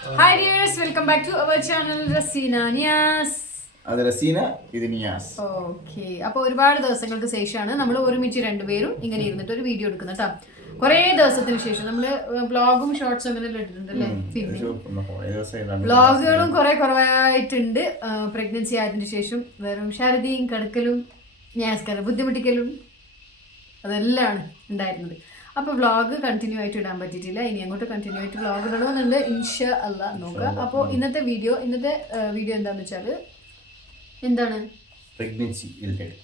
Hi dears, welcome back to our channel Rasina Nias. അത് റസീന, ഇത് Niyas. Okay, അപ്പോൾ ഒരുപാട് ദിവസങ്ങൾക്ക് ശേഷമാണ് നമ്മൾ ഒരുമിച്ച് രണ്ടുപേരും ഇങ്ങനെ ഇരുന്നിട്ട് ഒരു വീഡിയോ എടുക്കുന്നത് കേട്ടോ. കുറേ ദിവസത്തിന് ശേഷം നമ്മൾ വ്ളോഗും ഷോർട്സും അങ്ങനെ ഇട്ടിട്ടുണ്ടല്ലേ. പിന്നെ വ്ളോഗുകളും കുറെ കുറവായിട്ടുണ്ട്. പ്രഗ്നൻസി ആയതിനു ശേഷം വെറും ഛർദിയും കിടക്കലും ഞാസ്കാരം ബുദ്ധിമുട്ടിക്കലും അതെല്ലാം ഉണ്ടായിരുന്നത്. അപ്പോൾ വ്ളോഗ് കണ്ടിന്യൂ ആയിട്ട് ഇടാൻ പറ്റിയിട്ടില്ല. ഇനി അങ്ങോട്ട് കണ്ടിന്യൂ ആയിട്ട് വ്ളോഗ് ഇടണമെന്നുണ്ട്, ഇൻഷാ അല്ലാ നോക്കുക. അപ്പോൾ ഇന്നത്തെ വീഡിയോ എന്താണെന്ന് വെച്ചാൽ എന്താണ് പ്രഗ്നൻസി റിലേറ്റഡ്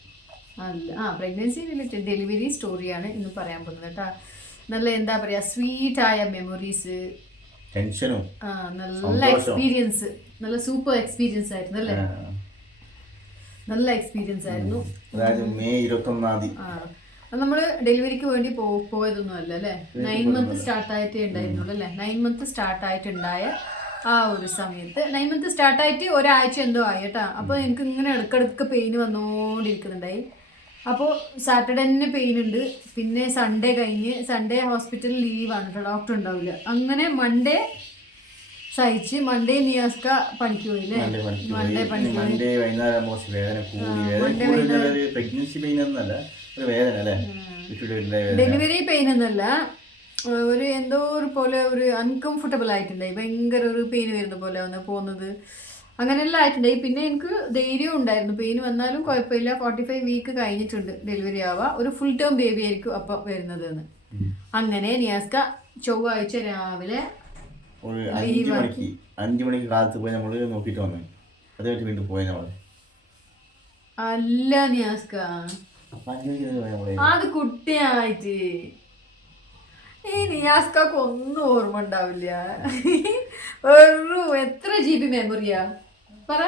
അല്ല, പ്രഗ്നൻസി റിലേറ്റഡ് ഡെലിവറി സ്റ്റോറിയാണ് ഇന്ന് പറയാൻ പോകുന്നത് കേട്ടോ. നല്ല എന്താ പറയുക, സ്വീറ്റായ മെമ്മറീസ്, ടെൻഷനും നല്ല എക്സ്പീരിയൻസ്, നല്ല സൂപ്പർ എക്സ്പീരിയൻസ് ആയിരുന്നു അല്ലേ. നല്ല എക്സ്പീരിയൻസ് ആയിരുന്നു. അതായത് മെയ് 21 നമ്മൾ ഡെലിവറിക്ക് വേണ്ടി പോയതൊന്നും അല്ല അല്ലേ. 9 മന്ത് സ്റ്റാർട്ടായിട്ടേ ഉണ്ടായിരുന്നുള്ളൂ അല്ലേ. 9 മന്ത് സ്റ്റാർട്ടായിട്ടുണ്ടായ ആ ഒരു സമയത്ത് 9 മന്ത് സ്റ്റാർട്ടായിട്ട് ഒരാഴ്ച എന്തോ ആയി കേട്ടോ. അപ്പോൾ എനിക്ക് ഇങ്ങനെ ഇടയ്ക്കിടയ്ക്ക് പെയിൻ വന്നുകൊണ്ടിരിക്കുന്നുണ്ടായി. അപ്പോൾ സാറ്റർഡേ തന്നെ പെയിൻ ഉണ്ട്. പിന്നെ സൺഡേ കഴിഞ്ഞ് സൺഡേ ഹോസ്പിറ്റലിൽ ലീവാണ് കേട്ടോ, ഡോക്ടർ ഉണ്ടാവില്ല. അങ്ങനെ മൺഡേ സഹിച്ച് മൺഡേ നിയാസ്ക പണിക്ക് പോയില്ലേ. ഡെലിവറി പെയിൻ എന്നല്ല, ഒരു എന്തോ ഒരു പോലെ ഒരു അൺകംഫർട്ടബിൾ ആയിട്ടുണ്ടായി. ഭയങ്കര ഒരു പെയിൻ വരുന്ന പോലെ വന്ന് പോകുന്നത് അങ്ങനെയെല്ലാം ആയിട്ടുണ്ടായി. പിന്നെ എനിക്ക് ധൈര്യം ഉണ്ടായിരുന്നു, പെയിൻ വന്നാലും കുഴപ്പമില്ല. 45 വീക്ക് കഴിഞ്ഞിട്ടുണ്ട് ഡെലിവറി ആവുക, ഒരു ഫുൾ ടേം ബേബി ആയിരിക്കും അപ്പം വരുന്നത് എന്ന്. അങ്ങനെ നിയാസ്ക ചൊവ്വാഴ്ച രാവിലെ ഒരു 5 മണിക്ക് കാലത്ത് പോയി നമ്മൾ നോക്കിയിട്ട് വന്നു. അതായിട്ട് വീണ്ടും പോയി നമ്മൾ. അല്ല നിയാസ്ക, അത് കുട്ടിയായിട്ട് ഈ നിയാസ്കാക്ക് ഒന്നും ഓർമ്മ ഉണ്ടാവില്ല. എത്ര GB മെമ്മറിയാ പറ.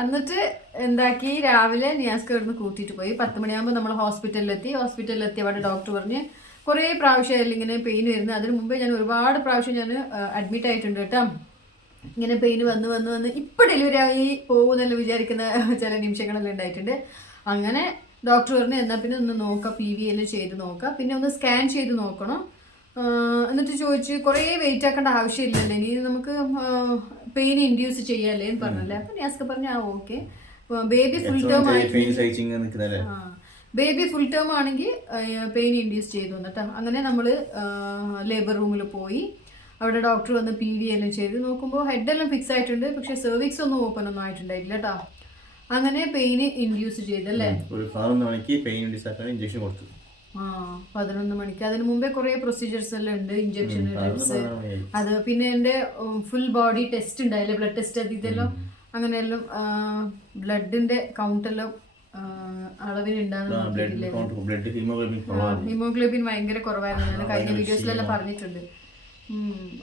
എന്നിട്ട് എന്താക്കി, രാവിലെ നിയാസ്ക ഇവിടുന്ന് കൂട്ടിയിട്ട് പോയി. 10 മണിയാകുമ്പോൾ നമ്മൾ ഹോസ്പിറ്റലിലെത്തി അവിടെ ഡോക്ടർ പറഞ്ഞ് കുറേ പ്രാവശ്യം ഇങ്ങനെ പെയിൻ വരുന്നത്. അതിന് മുമ്പേ ഞാൻ ഒരുപാട് പ്രാവശ്യം ഞാൻ അഡ്മിറ്റ് ആയിട്ടുണ്ട് കേട്ടോ. ഇങ്ങനെ പെയിൻ വന്ന് ഇപ്പം ഡെലിവറി ആയി പോകുന്നല്ലോ വിചാരിക്കുന്ന ചില നിമിഷങ്ങളെല്ലാം ഉണ്ടായിട്ടുണ്ട്. അങ്ങനെ ഡോക്ടർ പറഞ്ഞു എന്നാൽ പിന്നെ ഒന്ന് നോക്കാം, PV എല്ലാം ചെയ്ത് നോക്കാം, പിന്നെ ഒന്ന് സ്കാൻ ചെയ്ത് നോക്കണം. എന്നിട്ട് ചോദിച്ച് കുറേ വെയിറ്റ് ആക്കേണ്ട ആവശ്യമില്ലല്ലോ, ഇനി നമുക്ക് പെയിൻ ഇൻഡ്യൂസ് ചെയ്യാല്ലേ എന്ന് പറഞ്ഞല്ലേ. അപ്പം നിയാസ്ക പറഞ്ഞു ഓക്കെ, ബേബി ഫുൾ ടേം ആണെങ്കിൽ പെയിൻ ഇൻഡ്യൂസ് ചെയ്തു എന്നിട്ടാ. അങ്ങനെ നമ്മൾ ലേബർ റൂമിൽ പോയി. അവിടെ ഡോക്ടർ വന്ന് PV എല്ലാം ചെയ്ത് നോക്കുമ്പോൾ ഹെഡെല്ലാം ഫിക്സ് ആയിട്ടുണ്ട്, പക്ഷെ സെർവിക്സ് ഒന്നും ഓപ്പൺ ഒന്നും ആയിട്ടുണ്ടായില്ല കേട്ടോ. അങ്ങനെ പെയിൻ ഇൻഡ്യൂസ് ചെയ്തല്ലേ. 11 മണിക്ക് പെയിൻ ഇൻഡ്യൂസ് ആക്കാൻ ഇഞ്ചക്ഷൻ കൊടുത്തു. 11 മണിക്ക്. അതിന് മുമ്പേ കുറേ പ്രൊസീജിയേഴ്സ് എല്ലാം ഉണ്ട്, ഇഞ്ചക്ഷൻ, ഡ്രിപ്സ്, അത് പിന്നെ എൻ്റെ ഫുൾ ബോഡി ടെസ്റ്റ് ഉണ്ടായില്ലേ, ബ്ലഡ് ടെസ്റ്റ് ഇതെല്ലാം. അങ്ങനെയെല്ലാം ബ്ലഡിന്റെ കൗണ്ടെല്ലാം അളവിനുണ്ടാകുന്ന ഹീമോഗ്ലോബിൻ ഭയങ്കര കുറവായിരുന്നു, ഞാൻ കഴിഞ്ഞ വീഡിയോസിലെല്ലാം പറഞ്ഞിട്ടുണ്ട്.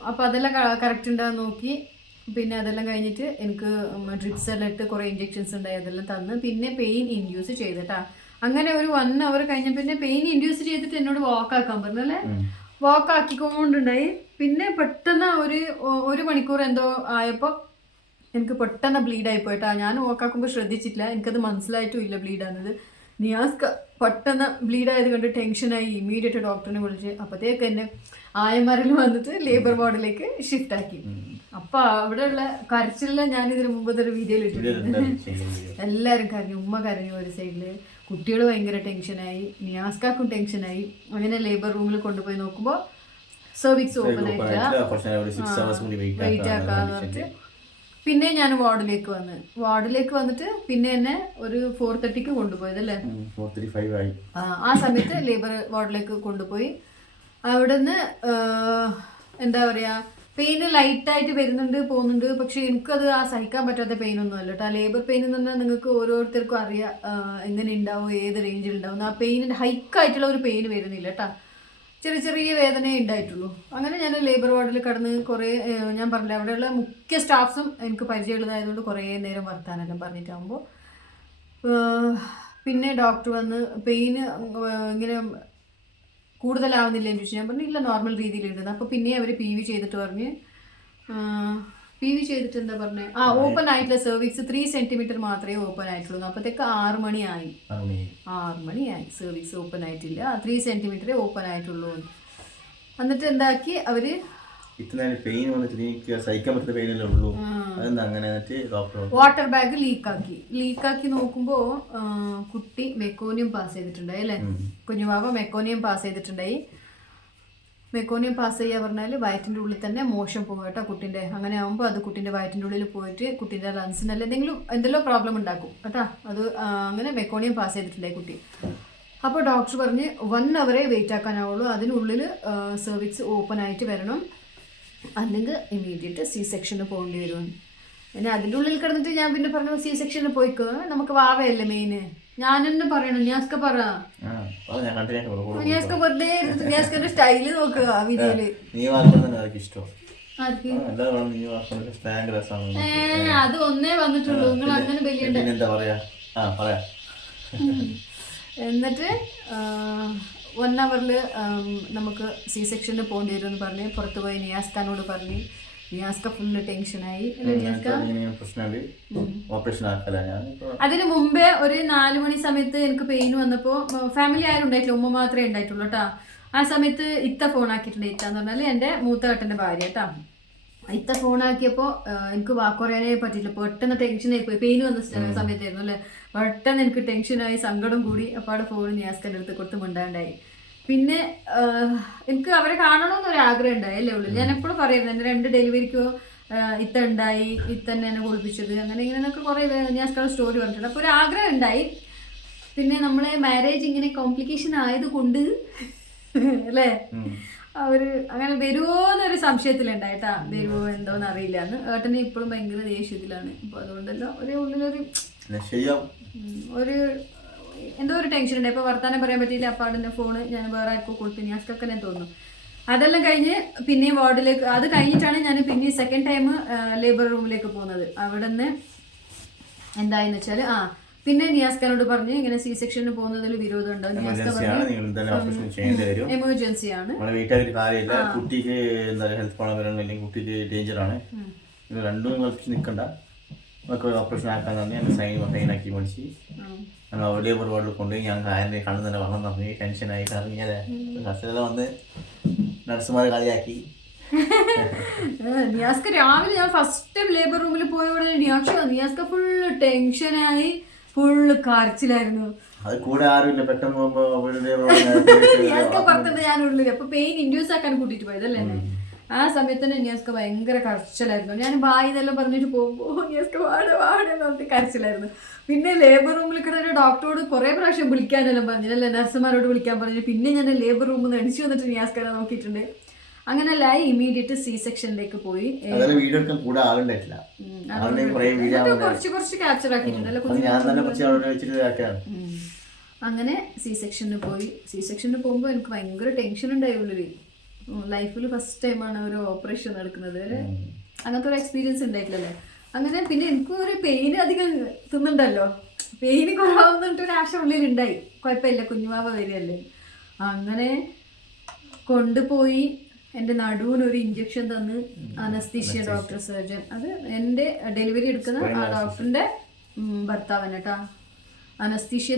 അപ്പോൾ അതെല്ലാം കറക്റ്റ് ഉണ്ടാകാൻ നോക്കി. പിന്നെ അതെല്ലാം കഴിഞ്ഞിട്ട് എനിക്ക് ഡ്രിപ്സ് എല്ലാം ഇട്ട് കുറേ ഇഞ്ചെക്ഷൻസ് ഉണ്ടായി, അതെല്ലാം തന്ന് പിന്നെ പെയിൻ ഇൻഡ്യൂസ് ചെയ്തിട്ടാ. അങ്ങനെ ഒരു 1 അവർ കഴിഞ്ഞ പിന്നെ പെയിൻ ഇൻഡ്യൂസ് ചെയ്തിട്ട് എന്നോട് വാക്കാക്കാൻ പറഞ്ഞല്ലേ. വാക്ക് ആക്കിക്കൊണ്ടുണ്ടായി. പിന്നെ പെട്ടെന്ന് ഒരു മണിക്കൂർ എന്തോ ആയപ്പോൾ എനിക്ക് പെട്ടെന്ന് ബ്ലീഡായി പോയിട്ടാ. ഞാൻ വാക്കാക്കുമ്പോൾ ശ്രദ്ധിച്ചിട്ടില്ല, എനിക്കത് മനസ്സിലായിട്ടും ഇല്ല ബ്ലീഡാകുന്നത്. നിയാസ്ക പെട്ടെന്ന് ബ്ലീഡായത് കണ്ട് ടെൻഷനായി ഇമ്മീഡിയറ്റ് ഡോക്ടറിനെ വിളിച്ച്. അപ്പോഴത്തേക്ക് എന്നെ ആയമാരിൽ വന്നിട്ട് ലേബർ വാർഡിലേക്ക് ഷിഫ്റ്റ് ആക്കി. അപ്പം അവിടെയുള്ള കരച്ചിലെല്ലാം ഞാൻ ഇതിന് മുമ്പത്തെ ഒരു വീഡിയോയിൽ ഇട്ടിട്ടുണ്ട്. എല്ലാവരും കരഞ്ഞു, ഉമ്മ കരഞ്ഞു ഒരു സൈഡിൽ, കുട്ടികൾ ഭയങ്കര ടെൻഷനായി, നിയാസ്കാക്കും ടെൻഷനായി. അങ്ങനെ ലേബർ റൂമിൽ കൊണ്ടുപോയി നോക്കുമ്പോൾ സെർവിക്സ് ഓപ്പൺ ആയിട്ടില്ല, വെയിറ്റ് ആക്കാന്ന് പറഞ്ഞിട്ട് പിന്നെ ഞാൻ വാർഡിലേക്ക് വന്നിട്ട് പിന്നെ എന്നെ ഒരു 4:30 കൊണ്ടുപോയതല്ലേ. ആ സമയത്ത് ലേബർ വാർഡിലേക്ക് കൊണ്ടുപോയി. അവിടുന്ന് എന്താ പറയുക, പെയിന് ലൈറ്റായിട്ട് വരുന്നുണ്ട് പോകുന്നുണ്ട്, പക്ഷെ എനിക്കത് സഹിക്കാൻ പറ്റാത്ത പെയിനൊന്നും അല്ല കേട്ടോ. ലേബർ പെയിൻ എന്ന് പറഞ്ഞാൽ നിങ്ങൾക്ക് ഓരോരുത്തർക്കും അറിയാം എങ്ങനെ ഉണ്ടാവും, ഏത് റേഞ്ചിൽ ഉണ്ടാവും. ആ പെയിനിൻ്റെ ഹൈക്കായിട്ടുള്ള ഒരു പെയിൻ വരുന്നില്ല കേട്ടോ, ചെറിയ വേദനയേ ഉണ്ടായിട്ടുള്ളൂ. അങ്ങനെ ഞാൻ ലേബർ വാർഡിൽ കിടന്ന് കുറേ, ഞാൻ പറഞ്ഞില്ല അവിടെയുള്ള മുഖ്യ സ്റ്റാഫ്സും എനിക്ക് പരിചയമുള്ളതായതുകൊണ്ട് കുറേ നേരം വർത്താനെല്ലാം പറഞ്ഞിട്ടാകുമ്പോൾ പിന്നെ ഡോക്ടർ വന്ന് പെയിന് ഇങ്ങനെ കൂടുതലാവുന്നില്ല എന്ന് ചോദിച്ചു. ഞാൻ പറഞ്ഞു ഇല്ല, നോർമൽ രീതിയിലുണ്ടെന്ന്. അപ്പോൾ പിന്നെ അവർ PV ചെയ്തിട്ട് പറഞ്ഞ് PV ചെയ്തിട്ട് എന്താ പറഞ്ഞത്, ഓപ്പൺ ആയിട്ടുള്ള സെർവിക്സ് 3 സെൻറ്റിമീറ്റർ മാത്രമേ ഓപ്പൺ ആയിട്ടുള്ളൂ. അപ്പോഴത്തേക്ക് 6 മണിയായി സെർവിക്സ് ഓപ്പൺ ആയിട്ടില്ല, 3 സെൻറ്റിമീറ്ററേ ഓപ്പൺ ആയിട്ടുള്ളൂ. എന്നിട്ട് എന്താക്കി അവര് ഇത്ര പെയിൻ വന്നിട്ട് എനിക്ക് സഹിക്കാൻ പറ്റുന്ന പെയിനല്ലേ ഉള്ളൂ. അതെന്താ അങ്ങനെ ഡോക്ടർ വാട്ടർ ബാഗ് ലീക്കാക്കി നോക്കുമ്പോ കുട്ടി മെക്കോനിയം പാസ് ചെയ്തിട്ടുണ്ടായി അല്ലേ, കുഞ്ഞുവാവ മെക്കോനിയം പാസ് ചെയ്തിട്ടുണ്ടായി. മെക്കോനിയം പാസ് ചെയ്യുക പറഞ്ഞാൽ വയറ്റിൻ്റെ ഉള്ളിൽ തന്നെ മോശം പോകും കേട്ടോ കുട്ടീൻ്റെ. അങ്ങനെ ആകുമ്പോൾ അത് കുട്ടീൻ്റെ വയറ്റിൻ്റെ ഉള്ളിൽ പോയിട്ട് കുട്ടീൻ്റെ ലങ്സിനല്ല എന്തെല്ലോ പ്രോബ്ലം ഉണ്ടാക്കും കേട്ടോ. അത് അങ്ങനെ മെക്കോനിയം പാസ് ചെയ്തിട്ടുണ്ടായി കുട്ടി. അപ്പോൾ ഡോക്ടർ പറഞ്ഞ് 1 hour വെയിറ്റ് ആക്കാനാവുള്ളൂ, അതിനുള്ളിൽ സെർവിക്സ് ഓപ്പൺ ആയിട്ട് വരണം, അല്ലെങ്കിൽ ഇമ്മീഡിയറ്റ് സി സെക്ഷന് പോകേണ്ടി വരും. പിന്നെ അതിൻ്റെ ഉള്ളിൽ കിടന്നിട്ട് ഞാൻ പിന്നെ പറഞ്ഞു സി സെക്ഷന് പോയിക്കോ, നമുക്ക് വാവയല്ലേ മെയിന്. ഞാൻ തന്നെ പറയണം, ഞാസ്ക പറ, ഞാസ്ക വെറുതെ ഞാസ്കന്റെ സ്റ്റൈല് നോക്കുക വീഡിയോയില്. അത് ഒന്നേ വന്നിട്ടുള്ളൂ, നിങ്ങൾ അങ്ങനെ വലിയ. എന്നിട്ട് 1 hour നമുക്ക് സി സെക്ഷന് പോകേണ്ടി വരും എന്ന് പറഞ്ഞ് പുറത്ത് പോയി നിയാസ്കാനോട് പറഞ്ഞ്. നിയാസ്ക ഫുള്ള് ടെൻഷനായി. അതിന് മുമ്പേ ഒരു 4 മണി സമയത്ത് എനിക്ക് പെയിൻ വന്നപ്പോൾ ഫാമിലി ആരും ഉണ്ടായിട്ടില്ല, ഉമ്മ മാത്രമേ ഉണ്ടായിട്ടുള്ളൂ കേട്ടോ. ആ സമയത്ത് ഇത്ത ഫോൺ ആക്കിയിട്ടുണ്ട്. ഇത്ത എന്ന് പറഞ്ഞാൽ എൻ്റെ മൂത്ത ഏട്ടൻ്റെ ഭാര്യ കേട്ടോ. ഇത്ത ഫോണാക്കിയപ്പോൾ എനിക്ക് വാക്കുറയാനേ പറ്റില്ല, പെട്ടെന്ന് ടെൻഷനായി പോയി. പെയിൻ വന്ന സമയത്തായിരുന്നു അല്ലേ, പെട്ടെന്ന് എനിക്ക് ടെൻഷനായി, സങ്കടം കൂടി. അപ്പോൾ അവിടെ ഫോൺ നിയാസ്കൻ്റെ അടുത്ത് കൊടുത്ത് മിണ്ടാണ്ടായി. പിന്നെ എനിക്ക് അവരെ കാണണമെന്നൊരു ആഗ്രഹം ഉണ്ടായി അല്ലേ ഉള്ളൂ. ഞാൻ എപ്പോഴും പറയുന്നത് എൻ്റെ 2 ഡെലിവറിക്കോ ഇത്ത ഉണ്ടായി, ഇത്തന്നെ എന്നെ കുളിപ്പിച്ചത്, അങ്ങനെ ഇങ്ങനെയൊക്കെ കുറേ നിയാസ്കയുടെ സ്റ്റോറി പറഞ്ഞിട്ടുണ്ട്. അപ്പോൾ ഒരു ആഗ്രഹം ഉണ്ടായി. പിന്നെ നമ്മളെ മാരേജ് ഇങ്ങനെ കോംപ്ലിക്കേഷൻ ആയതുകൊണ്ട് അല്ലേ അവര് അങ്ങനെ വരുമോ എന്നൊരു സംശയത്തിലുണ്ടായിട്ടാ. വരുമോ എന്തോന്ന് അറിയില്ല എന്ന്. ഏട്ടനെ ഇപ്പോഴും ഭയങ്കര ദേഷ്യത്തിലാണ്. അപ്പൊ അതുകൊണ്ടല്ലോ ഒരു ഉള്ളിലൊരു ഒരു എന്തോ ഒരു ടെൻഷൻ ഉണ്ട്. ഇപ്പൊ വർത്താനം പറയാൻ പറ്റിയില്ല. അപ്പാടിന്റെ ഫോണ് ഞാൻ വേറെ ആർക്കും കൊടുത്തു, ഞാസ്ക്കൊക്കെ തോന്നുന്നു. അതെല്ലാം കഴിഞ്ഞ് പിന്നെയും വാർഡിലേക്ക്, അത് കഴിഞ്ഞിട്ടാണ് ഞാൻ പിന്നെ സെക്കൻഡ് ടൈം ലേബർ റൂമിലേക്ക് പോകുന്നത്. അവിടെ നിന്ന് എന്തായെന്ന് വെച്ചാൽ പിന്നെ നിയാസ്കാനോട് പറഞ്ഞ് ഇങ്ങനെ സി സെക്ഷന് പോകുന്നതിൽ വിരോധം ഉണ്ടാവും. എമർജൻസിയാണ്, കുട്ടിക്ക് ഹെൽത്ത് പ്രോബ്ലം അല്ലെങ്കിൽ കുട്ടിക്ക് ഡേഞ്ചറാണ്, രണ്ടും നിൽക്കണ്ട, ഓപ്പറേഷൻ ആക്കാൻ തന്നെ എന്നെ സൈനാക്കി മേടിച്ച് ലേബർ വാർഡിൽ കൊണ്ടുപോയി. ഞാൻ കായലിൻ്റെ കണ്ണു തന്നെ വെള്ളം നിറഞ്ഞ് ടെൻഷനായി ഇറങ്ങിയത്. കസ്റ്റഡിയെല്ലാം വന്ന് നഴ്സുമാരെ കളിയാക്കി. നിയാസ്ക രാവിലെ ഞാൻ ഫസ്റ്റ് ടൈം ലേബർ റൂമിൽ പോയവിടെ നിയാസ്ക ഫുള്ള് ടെൻഷനായി, ഫുള്ള് കരച്ചിലായിരുന്നു. അത് കൂടെ ആരുമില്ല, പെട്ടെന്ന് പുറത്തുണ്ട് ഞാൻ ഉള്ളിൽ. അപ്പൊ പെയിൻ ഇൻഡ്യൂസ് ആക്കാൻ കൂട്ടിട്ട് പോയതല്ലേ. ആ സമയത്ത് തന്നെ നിയാസ്ക ഭയങ്കര കരച്ചിലായിരുന്നു. ഞാൻ ബായ് ഇതെല്ലാം പറഞ്ഞിട്ട് പോകുമ്പോൾ നിയാസ്ക വാട എന്ന് പറഞ്ഞിട്ട് കരച്ചിലായിരുന്നു. പിന്നെ ലേബർ റൂമിൽ കിടന്ന ഡോക്ടറോട് കുറെ പ്രാവശ്യം വിളിക്കാനെല്ലാം പറഞ്ഞില്ലേ, നഴ്സുമാരോട് വിളിക്കാൻ പറഞ്ഞു. പിന്നെ ഞാൻ ലേബർ റൂമിൽ നിന്ന് എണിച്ചു വന്നിട്ട് നിയാസ്കനെ നോക്കിയിട്ടുണ്ട്. അങ്ങനെയല്ല ഇമ്മീഡിയറ്റ് സി സെക്ഷനിലേക്ക് പോയി. കുറച്ച് ക്യാപ്ചർ ആക്കിയിട്ടുണ്ടല്ലോ. അങ്ങനെ സി സെക്ഷന് പോയി. സി സെക്ഷന് പോകുമ്പോൾ എനിക്ക് ഭയങ്കര ടെൻഷൻ ഉണ്ടായി ഉള്ളിൽ. ലൈഫിൽ ഫസ്റ്റ് ടൈമാണ് ഒരു ഓപ്പറേഷൻ നടക്കുന്നത്. അങ്ങനത്തെ ഒരു എക്സ്പീരിയൻസ് ഉണ്ടായിട്ടില്ലല്ലേ. അങ്ങനെ പിന്നെ എനിക്കും ഒരു പെയിൻ അധികം തിന്നുണ്ടല്ലോ, പെയിൻ കുറവാകുന്നിട്ട് ഒരു ആശ ഉള്ളിലുണ്ടായി. കുഴപ്പമില്ല, കുഞ്ഞുമാവ വരികയല്ലേ. അങ്ങനെ കൊണ്ടുപോയി എൻ്റെ നടുവിനൊരു ഇഞ്ചക്ഷൻ തന്ന് അനസ്തീഷ്യ ഡോക്ടർ സർജൻ. അത് എൻ്റെ ഡെലിവറി എടുക്കുന്ന ആ ഡോക്ടറിൻ്റെ ഭർത്താവൻ കേട്ടോ. അനസ്തീഷ്യ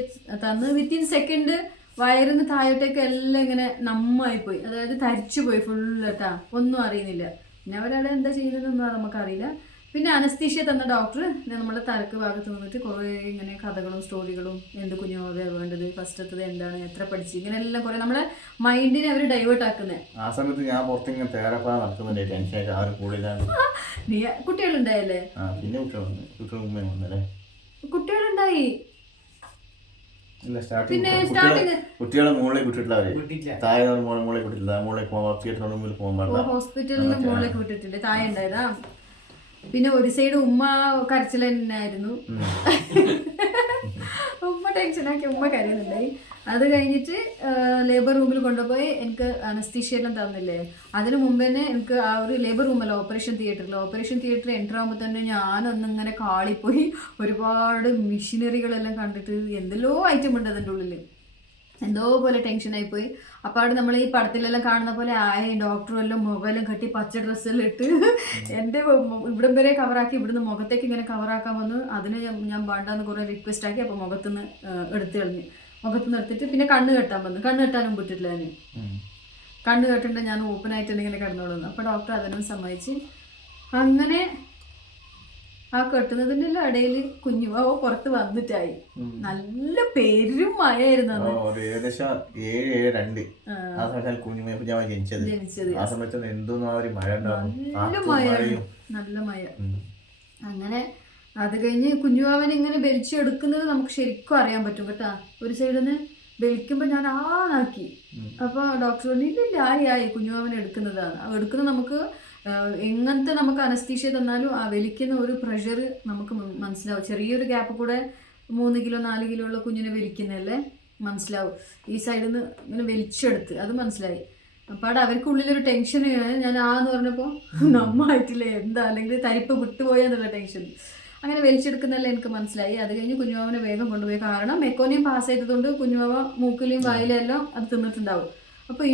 തന്ന് വിത്തിൻ സെക്കൻഡ് വയറിന് താഴോട്ടേക്ക് എല്ലാം ഇങ്ങനെ നമ്മായിപ്പോയി, അതായത് തരിച്ചു പോയി ഫുള്ള് കേട്ടാ. ഒന്നും അറിയുന്നില്ല. പിന്നെ അവരവിടെ എന്താ ചെയ്യുന്നതെന്ന് നമുക്കറിയില്ല. പിന്നെ അനസ്തീഷ്യ തന്ന ഡോക്ടർ നമ്മുടെ തലക്ക് ഭാഗത്ത് വന്നിട്ട് കുറേ ഇങ്ങനെ കഥകളും സ്റ്റോറികളും, എന്ത് കുഞ്ഞുമാവേ വേണ്ടത്, ഫസ്റ്റത്തത് എന്താണ്, എത്ര പഠിച്ചു, ഇങ്ങനെ എല്ലാം കുറെ നമ്മളെ മൈൻഡിനെ അവർ ഡൈവേർട്ട് ആക്കുന്നത്. ആ സമയത്ത് ഞാൻ നീ കുട്ടികളുണ്ടായല്ലേ? കുട്ടികളുണ്ടായി. പിന്നെ സ്റ്റാർട്ടിങ് കുട്ടികളെ മുകളിലേക്ക് വിട്ടിട്ടില്ല, താഴെ മുകളിലേക്ക് വിട്ടിട്ടില്ല, മുകളിലേക്ക് ഹോസ്പിറ്റലിൽ മുകളിലേക്ക് വിട്ടിട്ടില്ല, താഴെ ഉണ്ടായതാ. പിന്നെ ഒരു സൈഡ് ഉമ്മ കരച്ചിൽ തന്നെയായിരുന്നു. ഉമ്മ ടെൻഷനാക്കി, ഉമ്മ കരയുന്നുണ്ടായി. അത് കഴിഞ്ഞിട്ട് ലേബർ റൂമിൽ കൊണ്ടുപോയി എനിക്ക് അനസ്തീഷ്യ എല്ലാം തന്നില്ലേ. അതിന് മുമ്പ് തന്നെ എനിക്ക് ആ ഒരു ലേബർ റൂമല്ല, ഓപ്പറേഷൻ തിയേറ്ററിൽ എൻ്റർ ആകുമ്പോൾ തന്നെ ഞാനൊന്നിങ്ങനെ കാളിപ്പോയി. ഒരുപാട് മെഷീനറികളെല്ലാം കണ്ടിട്ട് എന്തെല്ലോ ഐറ്റം ഉണ്ട് അതിൻ്റെ ഉള്ളിൽ. എന്തോ പോലെ ടെൻഷനായിപ്പോയി. അപ്പോൾ നമ്മൾ ഈ പടത്തിലെല്ലാം കാണുന്ന പോലെ ഡോക്ടറും എല്ലാം മുഖമെല്ലാം കെട്ടി പച്ച ഡ്രസ്സെല്ലാം ഇട്ട് എൻ്റെ ഇവിടം വരെ കവറാക്കി, ഇവിടുന്ന് മുഖത്തേക്ക് ഇങ്ങനെ കവറാക്കാൻ വന്നു. അതിന് ഞാൻ വേണ്ടാന്ന് കുറേ റിക്വസ്റ്റ് ആക്കി. അപ്പോൾ മുഖത്തുനിന്ന് എടുത്തു കളഞ്ഞ്, മുഖത്തുനിന്ന് എടുത്തിട്ട് പിന്നെ കണ്ണ് കെട്ടാൻ വന്നു. കണ്ണ് കെട്ടാനും വിട്ടിട്ടില്ല ഞാൻ. കണ്ണ് കേട്ടിട്ടുണ്ടെങ്കിൽ ഞാൻ ഓപ്പൺ ആയിട്ട് ഇങ്ങനെ കിടന്നോളുന്നു. അപ്പോൾ ഡോക്ടർ അതിനും സമ്മതിച്ച്. അങ്ങനെ ആ കെട്ടുന്നതിൻ്റെ ഇടയിൽ കുഞ്ഞുവാവ പുറത്ത് വന്നിട്ടായി. നല്ല പെരും മഴയായിരുന്നു അന്ന്. ഏകദേശം 7-7:02 ആ സമയത്താണ് കുഞ്ഞുവാവ ജനിച്ചത്. ആ സമയത്ത് നല്ല മഴ. അങ്ങനെ അത് കഴിഞ്ഞ് കുഞ്ഞുവാവനെ ഇങ്ങനെ വലിച്ചെടുക്കുന്നത് നമുക്ക് ശരിക്കും അറിയാൻ പറ്റും കേട്ടാ. ഒരു സൈഡിൽ നിന്ന് വലിക്കുമ്പോൾ ഞാൻ ആണാക്കി. അപ്പോൾ ഡോക്ടർ പറഞ്ഞില്ല ആയി കുഞ്ഞുവാവനെ എടുക്കുന്നതാണ്. എടുക്കുന്നത് നമുക്ക് എങ്ങനത്തെ നമുക്ക് അനസ്തീഷ്യ തന്നാലും ആ വലിക്കുന്ന ഒരു പ്രഷർ നമുക്ക് മനസ്സിലാവും. ചെറിയൊരു ഗ്യാപ്പ് കൂടെ 3 കിലോ 4 കിലോ ഉള്ള കുഞ്ഞിനെ വലിക്കുന്നതല്ലേ മനസ്സിലാവും. ഈ സൈഡിൽ നിന്ന് ഇങ്ങനെ വലിച്ചെടുത്ത് അത് മനസ്സിലായി. അപ്പോൾ അവിടെ അവർക്കുള്ളിലൊരു ടെൻഷൻ. ഞാൻ ആന്ന് പറഞ്ഞപ്പോൾ നമ്മായിട്ടില്ലേ എന്താ അല്ലെങ്കിൽ തരിപ്പ് വിട്ടുപോയെന്നുള്ള ടെൻഷൻ. അങ്ങനെ വലിച്ചെടുക്കുന്നതല്ലേ എനിക്ക് മനസ്സിലായി. അത് കഴിഞ്ഞ് കുഞ്ഞുവാവനെ വേഗം കൊണ്ടുപോയി. കാരണം മെക്കോനിയം പാസ് ചെയ്തതുകൊണ്ട് കുഞ്ഞുവാവ മൂക്കിലെയും വായിലും എല്ലാം അത് തിന്നിട്ടുണ്ടാവും. അപ്പോൾ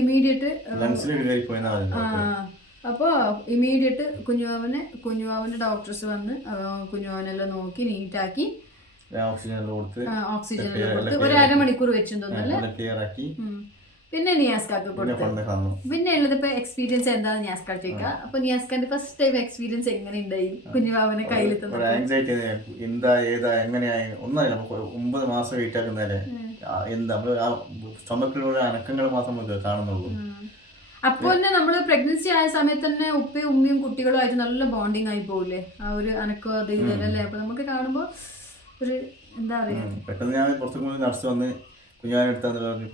ഇമീഡിയറ്റ് കുഞ്ഞുവാവൻ്റെ ഡോക്ടേഴ്സ് വന്ന് കുഞ്ഞുവാവനെല്ലാം നോക്കി നീറ്റാക്കി ഓക്സിജൻ കൊടുത്ത് 1.5 മണിക്കൂർ വെച്ചു തോന്നല്ലേ. പിന്നെ നിയാസ്കാക്ക് കൊടുത്തു. പിന്നെ ഉള്ളത് ഇപ്പൊ എക്സ്പീരിയൻസ് എന്താന്ന് നിയാസ്കാ ചോദിക്കാം. അപ്പൊ നിയാസ്കാന്റെ ഫസ്റ്റ് ടൈം എക്സ്പീരിയൻസ് എങ്ങനെ ഉണ്ടായി കുഞ്ഞുവാവനെ കയ്യിൽ എന്താ ഏതാ എങ്ങനെയായി ഒന്നല്ല. നമുക്ക് 9 മാസം വെയിറ്റ് ആക്കുന്നതല്ലേ എന്താ നമ്മള് ആ സ്റ്റൊമക്കിലുള്ള അനക്കങ്ങൾ മാത്രം നമുക്ക് കാണുന്നുള്ളൂ. അപ്പൊ തന്നെ നമ്മള് പ്രഗ്നൻസി ആയ സമയത്ത് തന്നെ ഉപ്പയും ഉമ്മയും കുട്ടികളും ആയിട്ട് നല്ല ബോണ്ടിങ് ആയി പോകില്ലേ. ആ ഒരു അനക്കോ അത് ഇതല്ലേ. അപ്പൊ നമുക്ക് കാണുമ്പോ ഒരു എന്താ പറയാ. പെട്ടെന്ന് ഞാൻ പുറത്തേക്ക് നർസ് വന്ന് കുഞ്ഞാനെടുത്താന്ന്